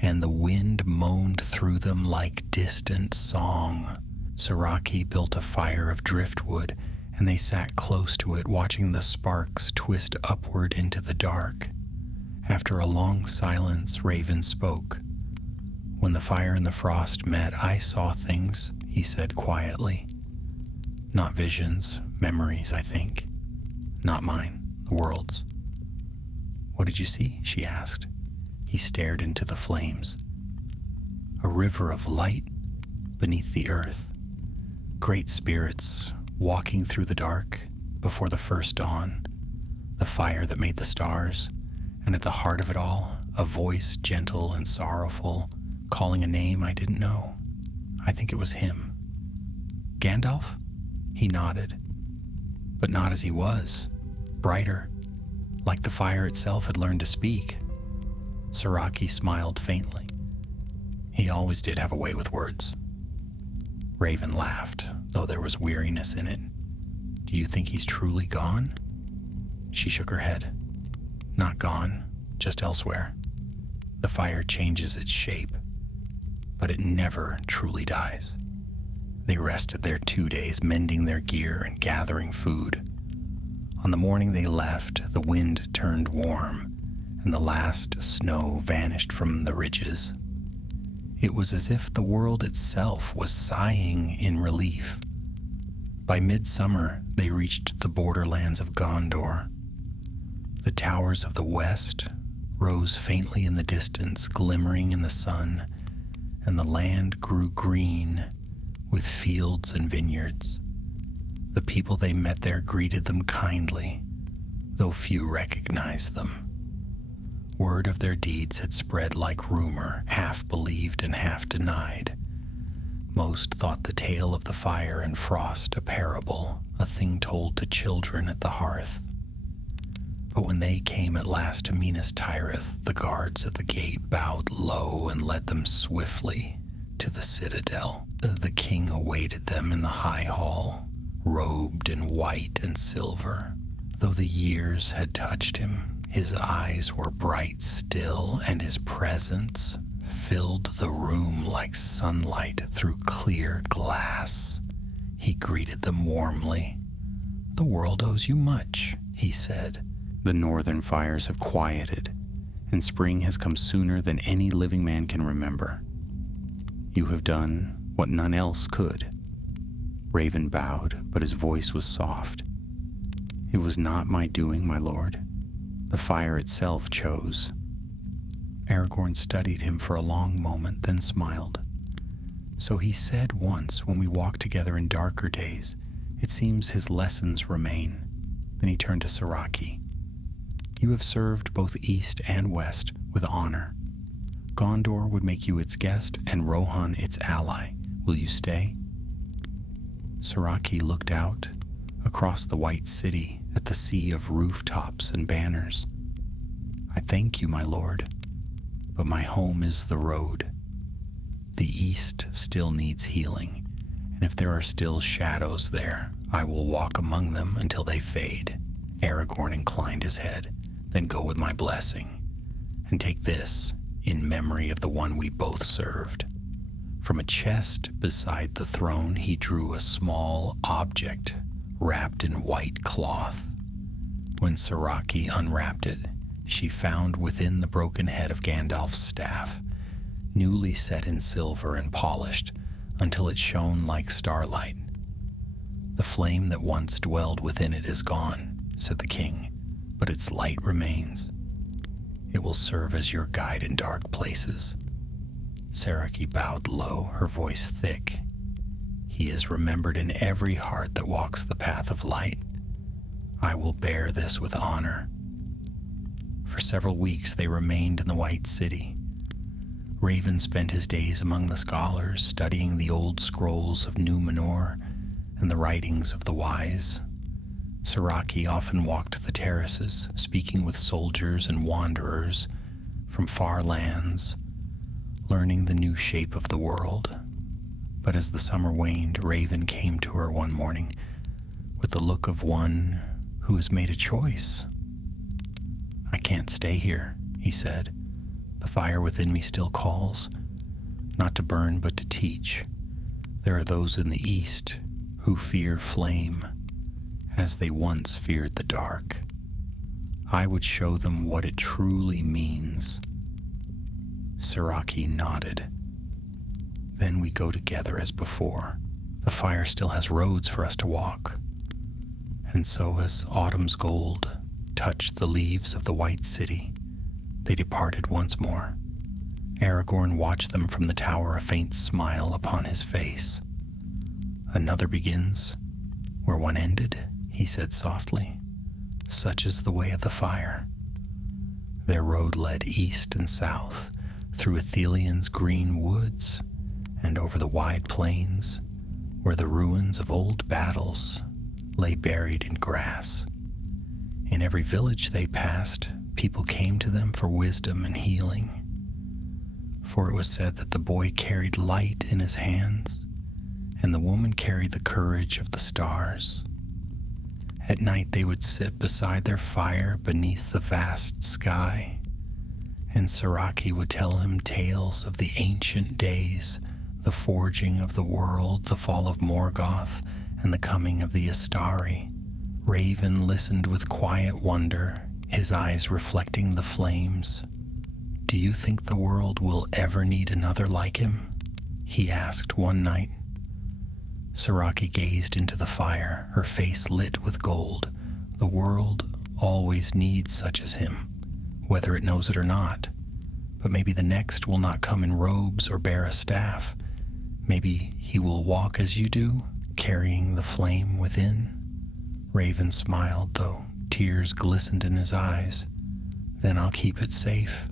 and the wind moaned through them like distant song. Siraki built a fire of driftwood, and they sat close to it, watching the sparks twist upward into the dark. After a long silence, Raven spoke. "When the fire and the frost met, I saw things," he said quietly. "Not visions, memories, I think. Not mine, the world's." "What did you see?" she asked. He stared into the flames. "A river of light beneath the earth. Great spirits walking through the dark before the first dawn. The fire that made the stars. And at the heart of it all, a voice gentle and sorrowful, calling a name I didn't know. I think it was him." "Gandalf?" He nodded. "But not as he was. Brighter. Like the fire itself had learned to speak." Siraki smiled faintly. He always did have a way with words. Raven laughed, though there was weariness in it. "Do you think he's truly gone?" She shook her head. "Not gone, just elsewhere. The fire changes its shape, but it never truly dies." They rested there 2 days, mending their gear and gathering food. On the morning they left, the wind turned warm, and the last snow vanished from the ridges. It was as if the world itself was sighing in relief. By midsummer, they reached the borderlands of Gondor. The towers of the west rose faintly in the distance, glimmering in the sun, and the land grew green with fields and vineyards. The people they met there greeted them kindly, though few recognized them. Word of their deeds had spread like rumor, half believed and half denied. Most thought the tale of the fire and frost a parable, a thing told to children at the hearth. But when they came at last to Minas Tirith, the guards at the gate bowed low and led them swiftly to the citadel. The king awaited them in the high hall, robed in white and silver. Though the years had touched him, his eyes were bright still, and his presence filled the room like sunlight through clear glass. He greeted them warmly. "The world owes you much," he said. "The northern fires have quieted, and spring has come sooner than any living man can remember. You have done what none else could." Raven bowed, but his voice was soft. "It was not my doing, my lord. The fire itself chose." Aragorn studied him for a long moment, then smiled. "So he said once when we walked together in darker days. It seems his lessons remain." Then he turned to Siraki. "You have served both east and west with honor. Gondor would make you its guest and Rohan its ally. Will you stay?" Siraki looked out across the white city at the sea of rooftops and banners. "I thank you, my lord, but my home is the road. The east still needs healing, and if there are still shadows there, I will walk among them until they fade." Aragorn inclined his head. "Then go with my blessing, and take this in memory of the one we both served." From a chest beside the throne, he drew a small object wrapped in white cloth. When Siraki unwrapped it, she found within the broken head of Gandalf's staff, newly set in silver and polished until it shone like starlight. "The flame that once dwelled within it is gone," said the king, but its light remains. It will serve as your guide in dark places." Saraki bowed low, her voice thick. "He is remembered in every heart that walks the path of light. I will bear this with honor." For several weeks they remained in the White City. Raven spent his days among the scholars, studying the old scrolls of Numenor and the writings of the wise. Saraki often walked the terraces, speaking with soldiers and wanderers from far lands, learning the new shape of the world. But as the summer waned, Raven came to her one morning with the look of one who has made a choice. "I can't stay here," he said. "The fire within me still calls, not to burn but to teach. There are those in the east who fear flame, as they once feared the dark. I would show them what it truly means." Saraki nodded. "Then we go together as before. The fire still has roads for us to walk." And so as autumn's gold touched the leaves of the White City, they departed once more. Aragorn watched them from the tower, a faint smile upon his face. "Another begins where one ended," he said softly. "Such is the way of the fire." Their road led east and south, through Ithelion's green woods, and over the wide plains, where the ruins of old battles lay buried in grass. In every village they passed, people came to them for wisdom and healing. For it was said that the boy carried light in his hands, and the woman carried the courage of the stars. At night they would sit beside their fire beneath the vast sky, and Saraki would tell him tales of the ancient days, the forging of the world, the fall of Morgoth, and the coming of the Astari. Raven listened with quiet wonder, his eyes reflecting the flames. "Do you think the world will ever need another like him?" he asked one night. Saraki gazed into the fire, her face lit with gold. "The world always needs such as him, whether it knows it or not. But maybe the next will not come in robes or bear a staff. Maybe he will walk as you do, carrying the flame within." Raven smiled, though tears glistened in his eyes. "Then I'll keep it safe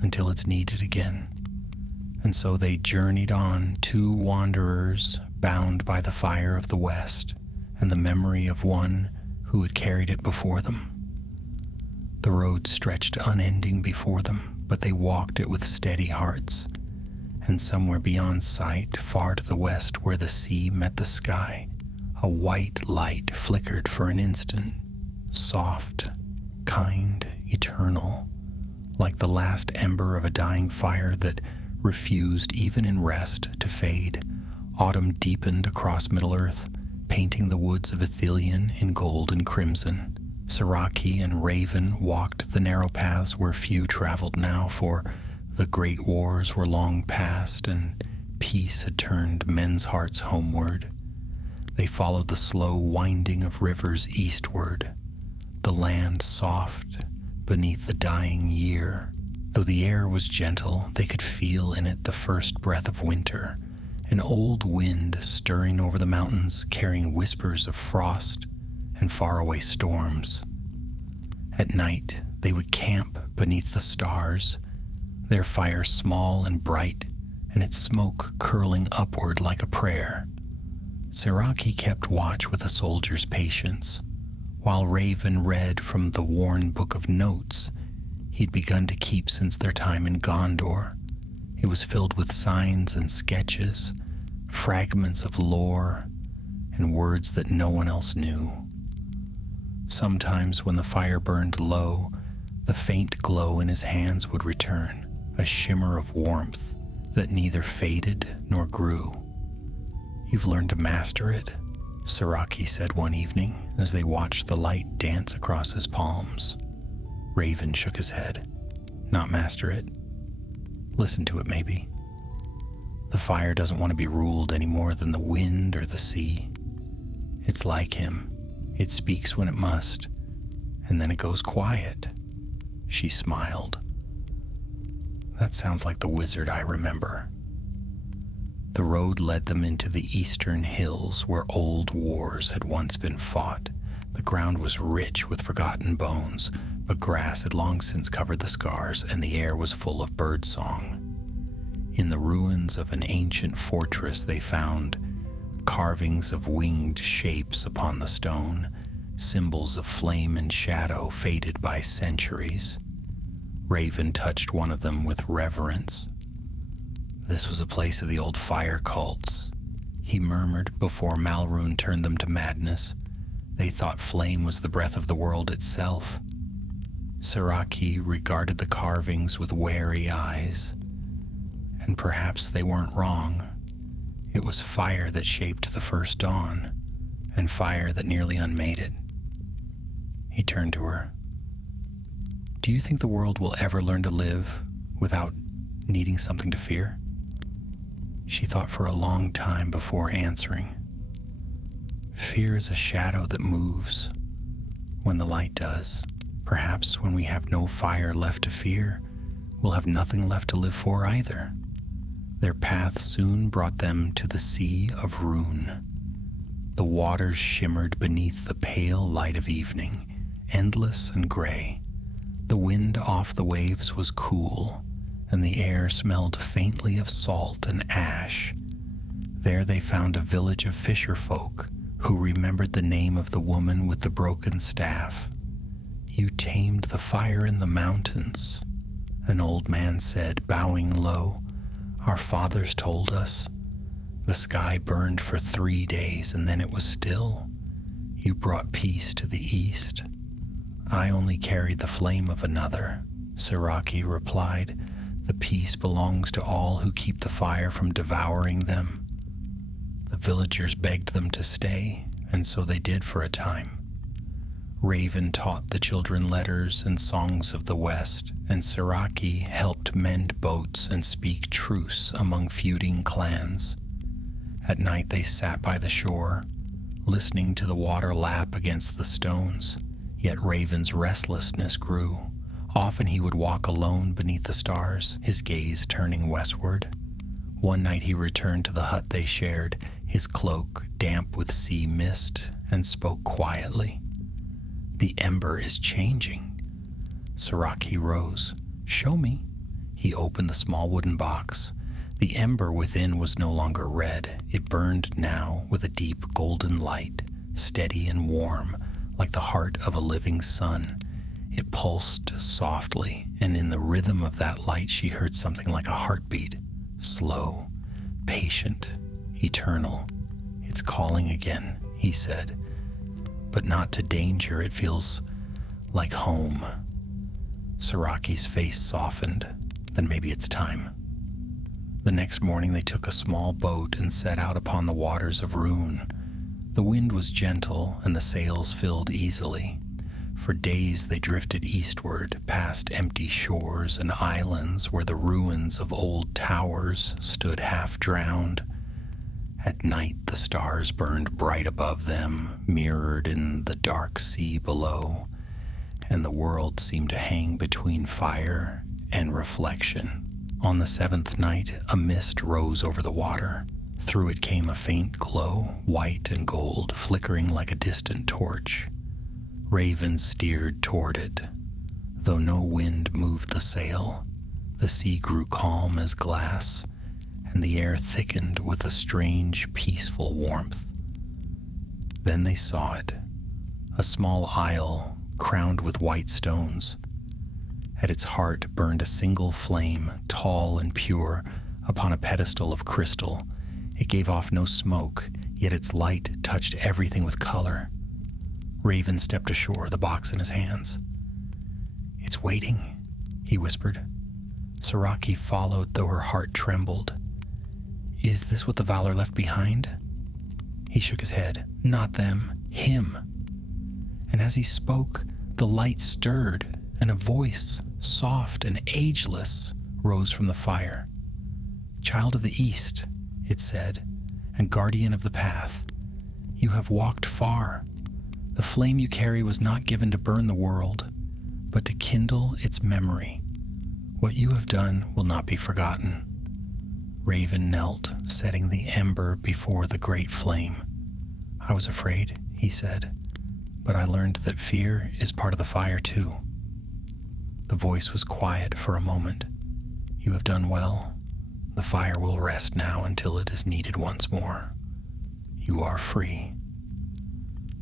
until it's needed again." And so they journeyed on, two wanderers bound by the fire of the West and the memory of one who had carried it before them. The road stretched unending before them, but they walked it with steady hearts. And somewhere beyond sight, far to the west where the sea met the sky, a white light flickered for an instant, soft, kind, eternal, like the last ember of a dying fire that refused even in rest to fade. Autumn deepened across Middle-earth, painting the woods of Ithilien in gold and crimson. Saraki and Raven walked the narrow paths where few traveled now, for the great wars were long past and peace had turned men's hearts homeward. They followed the slow winding of rivers eastward, the land soft beneath the dying year. Though the air was gentle, they could feel in it the first breath of winter, an old wind stirring over the mountains, carrying whispers of frost and faraway storms. At night, they would camp beneath the stars, their fire small and bright, and its smoke curling upward like a prayer. Saraki kept watch with a soldier's patience, while Raven read from the worn book of notes he'd begun to keep since their time in Gondor. It was filled with signs and sketches, fragments of lore, and words that no one else knew. Sometimes when the fire burned low, the faint glow in his hands would return, a shimmer of warmth that neither faded nor grew. "You've learned to master it," Saraki said one evening as they watched the light dance across his palms. Raven shook his head. "Not master it. Listen to it, maybe. The fire doesn't want to be ruled any more than the wind or the sea. It's like him. It speaks when it must, and then it goes quiet." She smiled. "That sounds like the wizard I remember." The road led them into the eastern hills where old wars had once been fought. The ground was rich with forgotten bones, but grass had long since covered the scars, and the air was full of birdsong. In the ruins of an ancient fortress they found carvings of winged shapes upon the stone, symbols of flame and shadow faded by centuries. Raven touched one of them with reverence. "This was a place of the old fire cults," he murmured before Malrune turned them to madness. "They thought flame was the breath of the world itself." Siraki regarded the carvings with wary eyes, and perhaps they weren't wrong. It was fire that shaped the first dawn, and fire that nearly unmade it. He turned to her. "Do you think the world will ever learn to live without needing something to fear?" She thought for a long time before answering. "Fear is a shadow that moves when the light does. Perhaps when we have no fire left to fear, we'll have nothing left to live for either." Their path soon brought them to the Sea of Rune. The waters shimmered beneath the pale light of evening, endless and gray. The wind off the waves was cool, and the air smelled faintly of salt and ash. There they found a village of fisher folk who remembered the name of the woman with the broken staff. "You tamed the fire in the mountains," an old man said, bowing low. "Our fathers told us. The sky burned for 3 days and then it was still. You brought peace to the east." "I only carried the flame of another," Siraki replied. "The peace belongs to all who keep the fire from devouring them." The villagers begged them to stay, and so they did for a time. Raven taught the children letters and songs of the West, and Siraki helped mend boats and speak truce among feuding clans. At night they sat by the shore, listening to the water lap against the stones, yet Raven's restlessness grew. Often he would walk alone beneath the stars, his gaze turning westward. One night he returned to the hut they shared, his cloak damp with sea mist, and spoke quietly. "The ember is changing." Siraki rose. "Show me." He opened the small wooden box. The ember within was no longer red. It burned now with a deep golden light, steady and warm, like the heart of a living sun. It pulsed softly, and in the rhythm of that light she heard something like a heartbeat, slow, patient, eternal. "It's calling again," he said. "But not to danger. It feels like home." Siraki's face softened. "Then maybe it's time." The next morning they took a small boat and set out upon the waters of Rune. The wind was gentle and the sails filled easily. For days they drifted eastward, past empty shores and islands where the ruins of old towers stood half drowned. At night the stars burned bright above them, mirrored in the dark sea below, and the world seemed to hang between fire and reflection. On the 7th night, a mist rose over the water. Through it came a faint glow, white and gold, flickering like a distant torch. Raven steered toward it. Though no wind moved the sail, the sea grew calm as glass, and the air thickened with a strange, peaceful warmth. Then they saw it, a small isle crowned with white stones. At its heart burned a single flame, tall and pure, upon a pedestal of crystal. It gave off no smoke, yet its light touched everything with color. Raven stepped ashore, the box in his hands. "It's waiting," he whispered. Siraki followed, though her heart trembled. "Is this what the Valor left behind?" He shook his head. "Not them, him." And as he spoke, the light stirred, and a voice, soft and ageless, rose from the fire. "Child of the East," it said, "and guardian of the path, you have walked far. The flame you carry was not given to burn the world, but to kindle its memory. What you have done will not be forgotten." Raven knelt, setting the ember before the great flame. "I was afraid," he said, "but I learned that fear is part of the fire too." The voice was quiet for a moment. "You have done well. The fire will rest now until it is needed once more. You are free."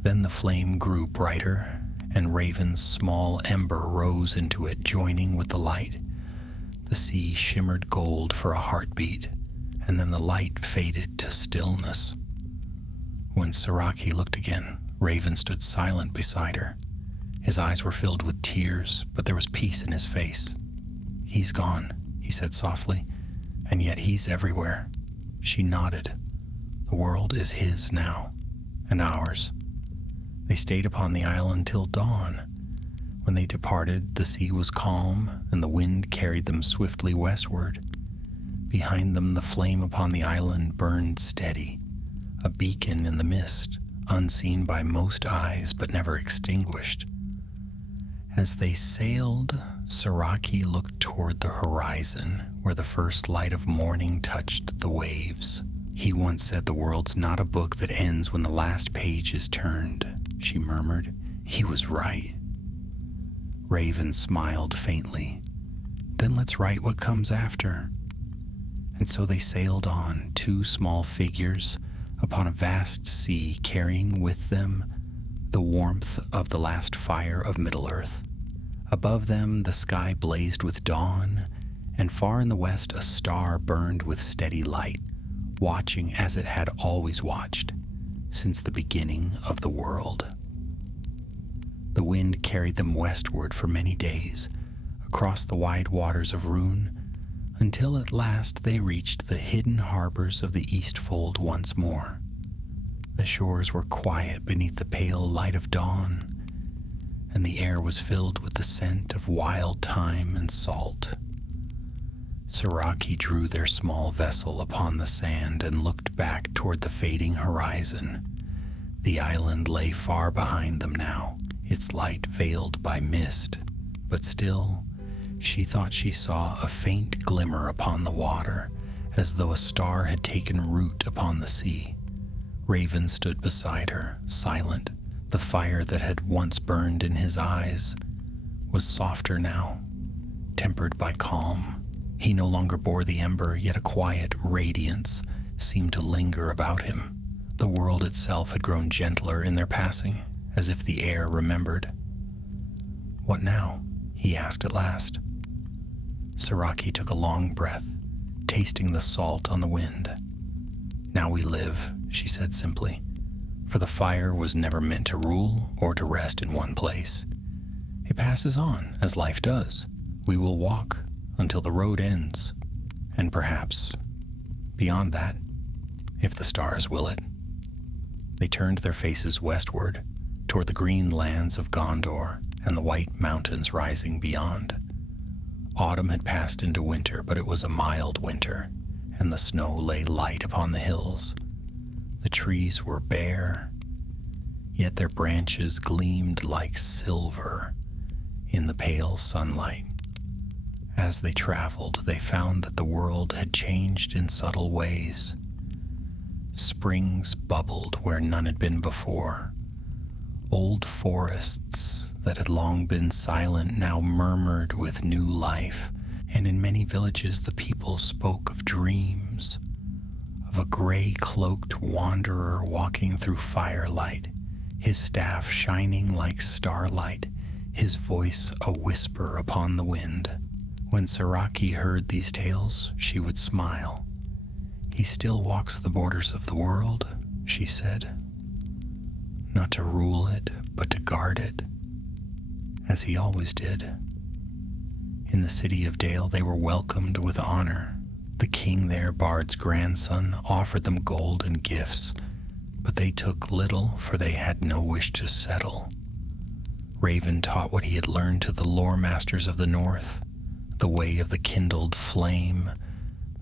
Then the flame grew brighter, and Raven's small ember rose into it, joining with the light. The sea shimmered gold for a heartbeat, and then the light faded to stillness. When Saraki looked again, Raven stood silent beside her. His eyes were filled with tears, but there was peace in his face. "He's gone," he said softly, "and yet he's everywhere." She nodded. "The world is his now, and ours." They stayed upon the isle until dawn. When they departed, the sea was calm, and the wind carried them swiftly westward. Behind them, the flame upon the island burned steady, a beacon in the mist, unseen by most eyes but never extinguished. As they sailed, Saraki looked toward the horizon, where the first light of morning touched the waves. "He once said the world's not a book that ends when the last page is turned," she murmured. "He was right." Raven smiled faintly. "Then let's write what comes after." And so they sailed on, two small figures, upon a vast sea, carrying with them the warmth of the last fire of Middle-earth. Above them the sky blazed with dawn, and far in the west a star burned with steady light, watching as it had always watched, since the beginning of the world. The wind carried them westward for many days, across the wide waters of Rune, until at last they reached the hidden harbors of the Eastfold once more. The shores were quiet beneath the pale light of dawn, and the air was filled with the scent of wild thyme and salt. Saraki drew their small vessel upon the sand and looked back toward the fading horizon. The island lay far behind them now, its light veiled by mist, but still she thought she saw a faint glimmer upon the water, as though a star had taken root upon the sea. Raven stood beside her, silent. The fire that had once burned in his eyes was softer now, tempered by calm. He no longer bore the ember, yet a quiet radiance seemed to linger about him. The world itself had grown gentler in their passing, as if the air remembered. "What now?" he asked at last. Saraki took a long breath, tasting the salt on the wind. "Now we live," she said simply, "for the fire was never meant to rule or to rest in one place. It passes on, as life does. We will walk until the road ends, and perhaps beyond that, if the stars will it." They turned their faces westward, toward the green lands of Gondor and the white mountains rising beyond. Autumn had passed into winter, but it was a mild winter, and the snow lay light upon the hills. The trees were bare, yet their branches gleamed like silver in the pale sunlight. As they traveled, they found that the world had changed in subtle ways. Springs bubbled where none had been before. Old forests that had long been silent now murmured with new life, and in many villages the people spoke of dreams, of a gray-cloaked wanderer walking through firelight, his staff shining like starlight, his voice a whisper upon the wind. When Saraki heard these tales, she would smile. "He still walks the borders of the world," she said, "not to rule it, but to guard it, as he always did." In the city of Dale they were welcomed with honor. The king there, Bard's grandson, offered them gold and gifts, but they took little, for they had no wish to settle. Raven taught what he had learned to the lore masters of the north, the way of the kindled flame,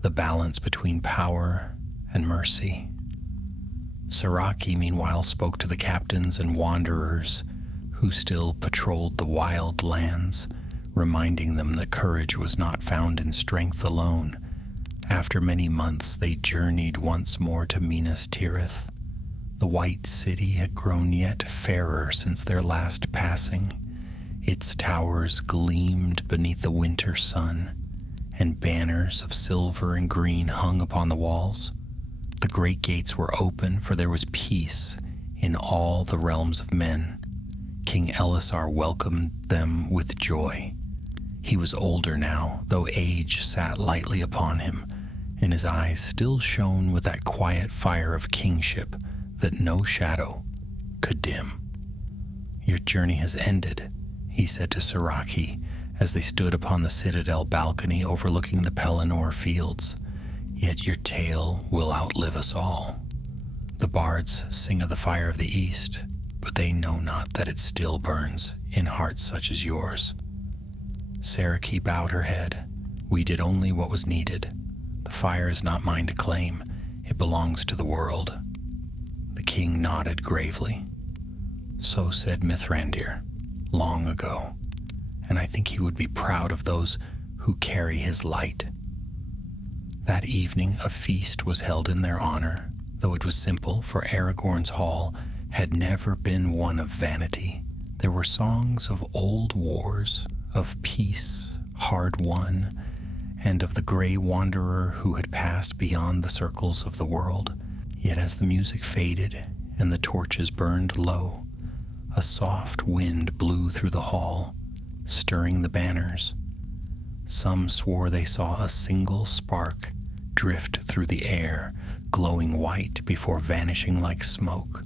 the balance between power and mercy. Saraki, meanwhile, spoke to the captains and wanderers who still patrolled the wild lands, reminding them that courage was not found in strength alone. After many months, they journeyed once more to Minas Tirith. The White City had grown yet fairer since their last passing. Its towers gleamed beneath the winter sun, and banners of silver and green hung upon the walls. The great gates were open, for there was peace in all the realms of men. King Elisar welcomed them with joy. He was older now, though age sat lightly upon him, and his eyes still shone with that quiet fire of kingship that no shadow could dim. "Your journey has ended," he said to Saraki as they stood upon the citadel balcony overlooking the Pelennor fields. "Yet your tale will outlive us all. The bards sing of the fire of the east, but they know not that it still burns in hearts such as yours." Saraki bowed her head. "We did only what was needed. The fire is not mine to claim. It belongs to the world." The king nodded gravely. "So said Mithrandir long ago, and I think he would be proud of those who carry his light." That evening a feast was held in their honor, though it was simple, for Aragorn's hall had never been one of vanity. There were songs of old wars, of peace hard won, and of the gray wanderer who had passed beyond the circles of the world. Yet as the music faded and the torches burned low, a soft wind blew through the hall, stirring the banners. Some swore they saw a single spark drift through the air, glowing white before vanishing like smoke.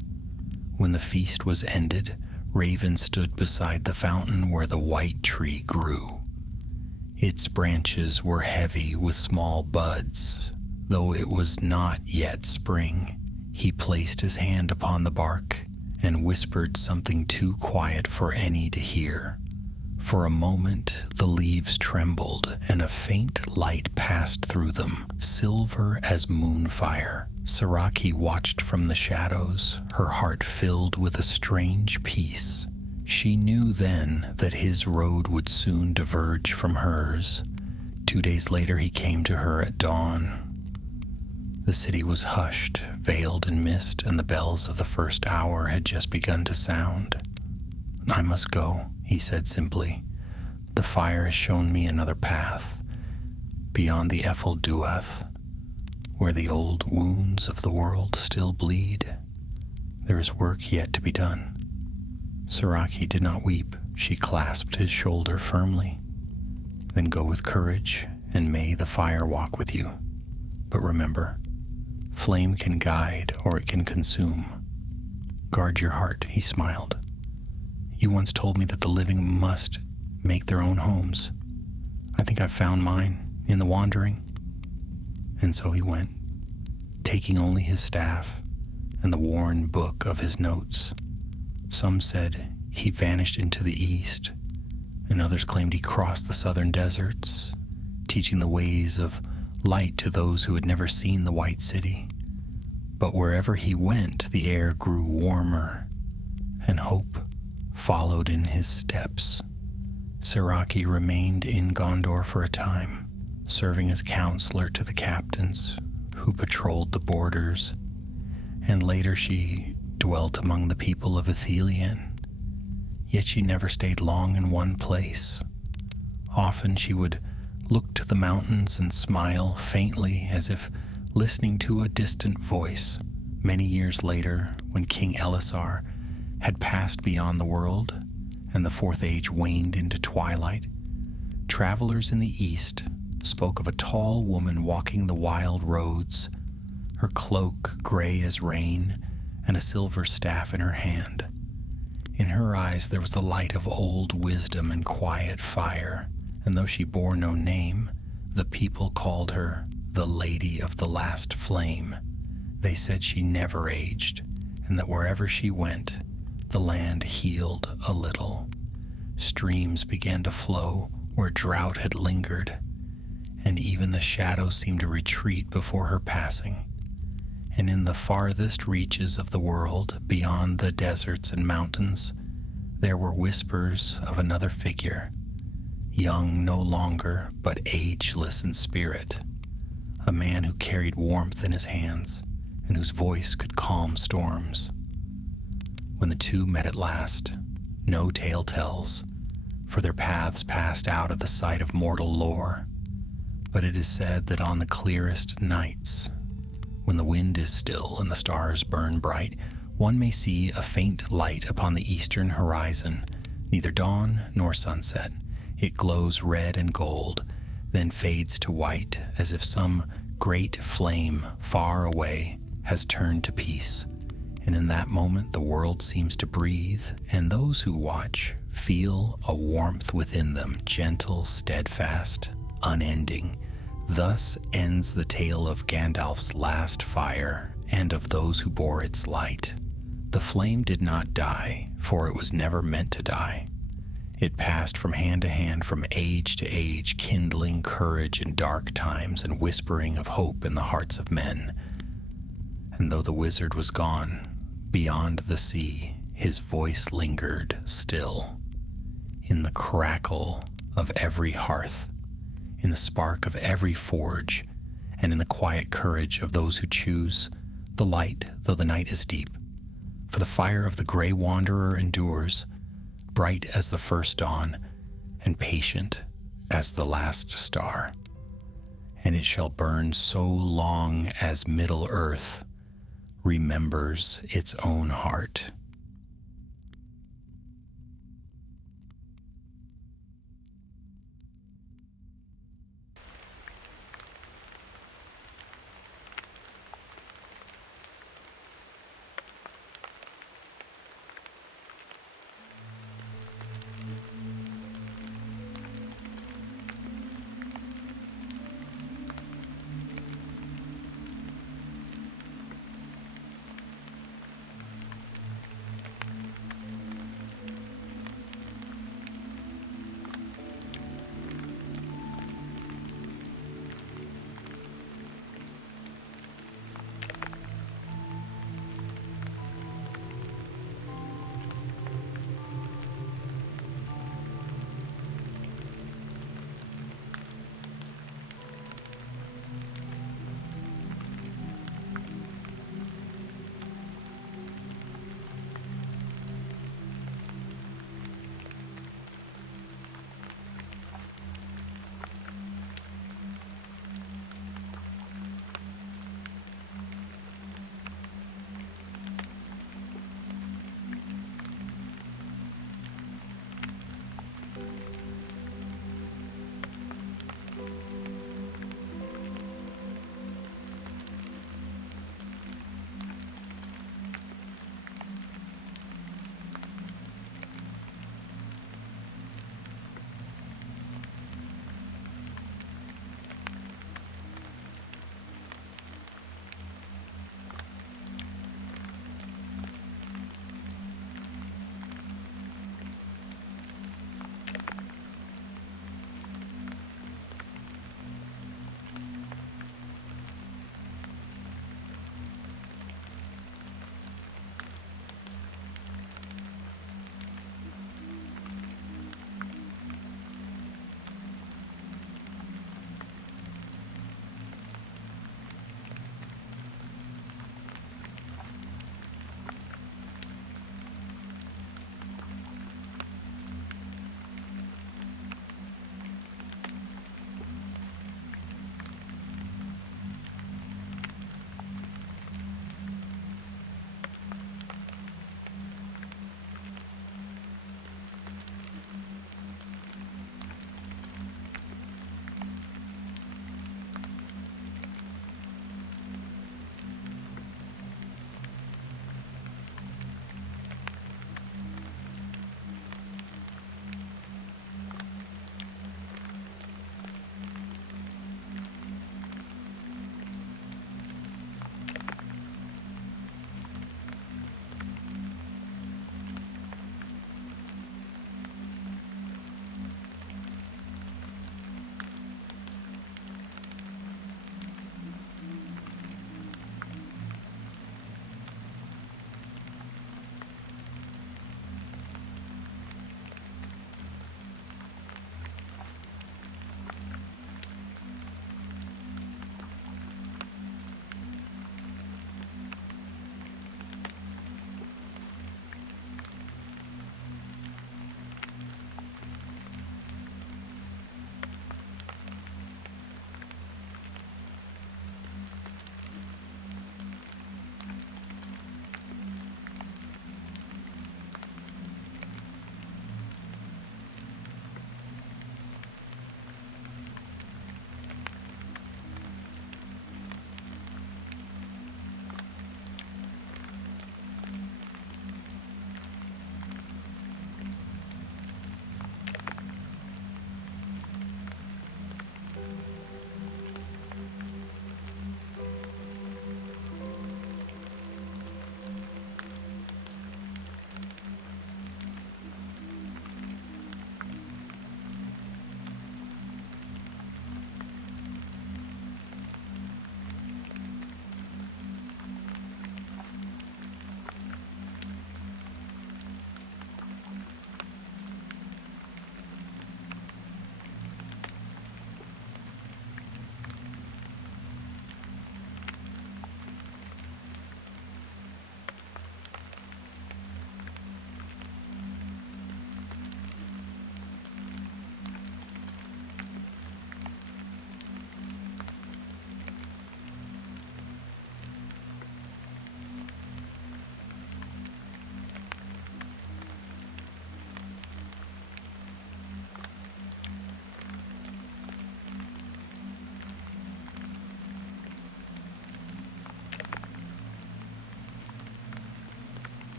When the feast was ended, Raven stood beside the fountain where the white tree grew. Its branches were heavy with small buds. Though it was not yet spring, he placed his hand upon the bark and whispered something too quiet for any to hear. For a moment the leaves trembled, and a faint light passed through them, silver as moonfire. Saraki watched from the shadows, her heart filled with a strange peace. She knew then that his road would soon diverge from hers. 2 days later he came to her at dawn. The city was hushed, veiled in mist, and the bells of the first hour had just begun to sound. "I must go," he said simply. "The fire has shown me another path, beyond the Ethel Duath, where the old wounds of the world still bleed. There is work yet to be done." Saraki did not weep. She clasped his shoulder firmly. "Then go with courage, and may the fire walk with you. But remember, flame can guide or it can consume. Guard your heart," he smiled. "You once told me that the living must make their own homes. I think I've found mine in the wandering." And so he went, taking only his staff and the worn book of his notes. Some said he vanished into the east, and others claimed he crossed the southern deserts, teaching the ways of light to those who had never seen the White City. But wherever he went, the air grew warmer, and hope followed in his steps. Saraki remained in Gondor for a time, serving as counselor to the captains who patrolled the borders, and later she dwelt among the people of Ithilien. Yet she never stayed long in one place. Often she would look to the mountains and smile faintly, as if listening to a distant voice. Many years later, when King Elisar had passed beyond the world and the Fourth Age waned into twilight, travelers in the east spoke of a tall woman walking the wild roads, her cloak gray as rain and a silver staff in her hand. In her eyes there was the light of old wisdom and quiet fire, and though she bore no name, the people called her the Lady of the Last Flame. They said she never aged, and that wherever she went, the land healed a little. Streams began to flow where drought had lingered, and even the shadows seemed to retreat before her passing. And in the farthest reaches of the world, beyond the deserts and mountains, there were whispers of another figure, young no longer, but ageless in spirit, a man who carried warmth in his hands and whose voice could calm storms. When the two met at last, no tale tells, for their paths passed out of the sight of mortal lore, but it is said that on the clearest nights, when the wind is still and the stars burn bright, one may see a faint light upon the eastern horizon, neither dawn nor sunset. It glows red and gold, then fades to white, as if some great flame far away has turned to peace. And in that moment the world seems to breathe, and those who watch feel a warmth within them, gentle, steadfast, unending. Thus ends the tale of Gandalf's last fire and of those who bore its light. The flame did not die, for it was never meant to die. It passed from hand to hand, from age to age, kindling courage in dark times and whispering of hope in the hearts of men. And though the wizard was gone, beyond the sea, his voice lingered still, in the crackle of every hearth, in the spark of every forge, and in the quiet courage of those who choose the light though the night is deep. For the fire of the gray wanderer endures, bright as the first dawn, and patient as the last star. And it shall burn so long as Middle Earth remembers its own heart.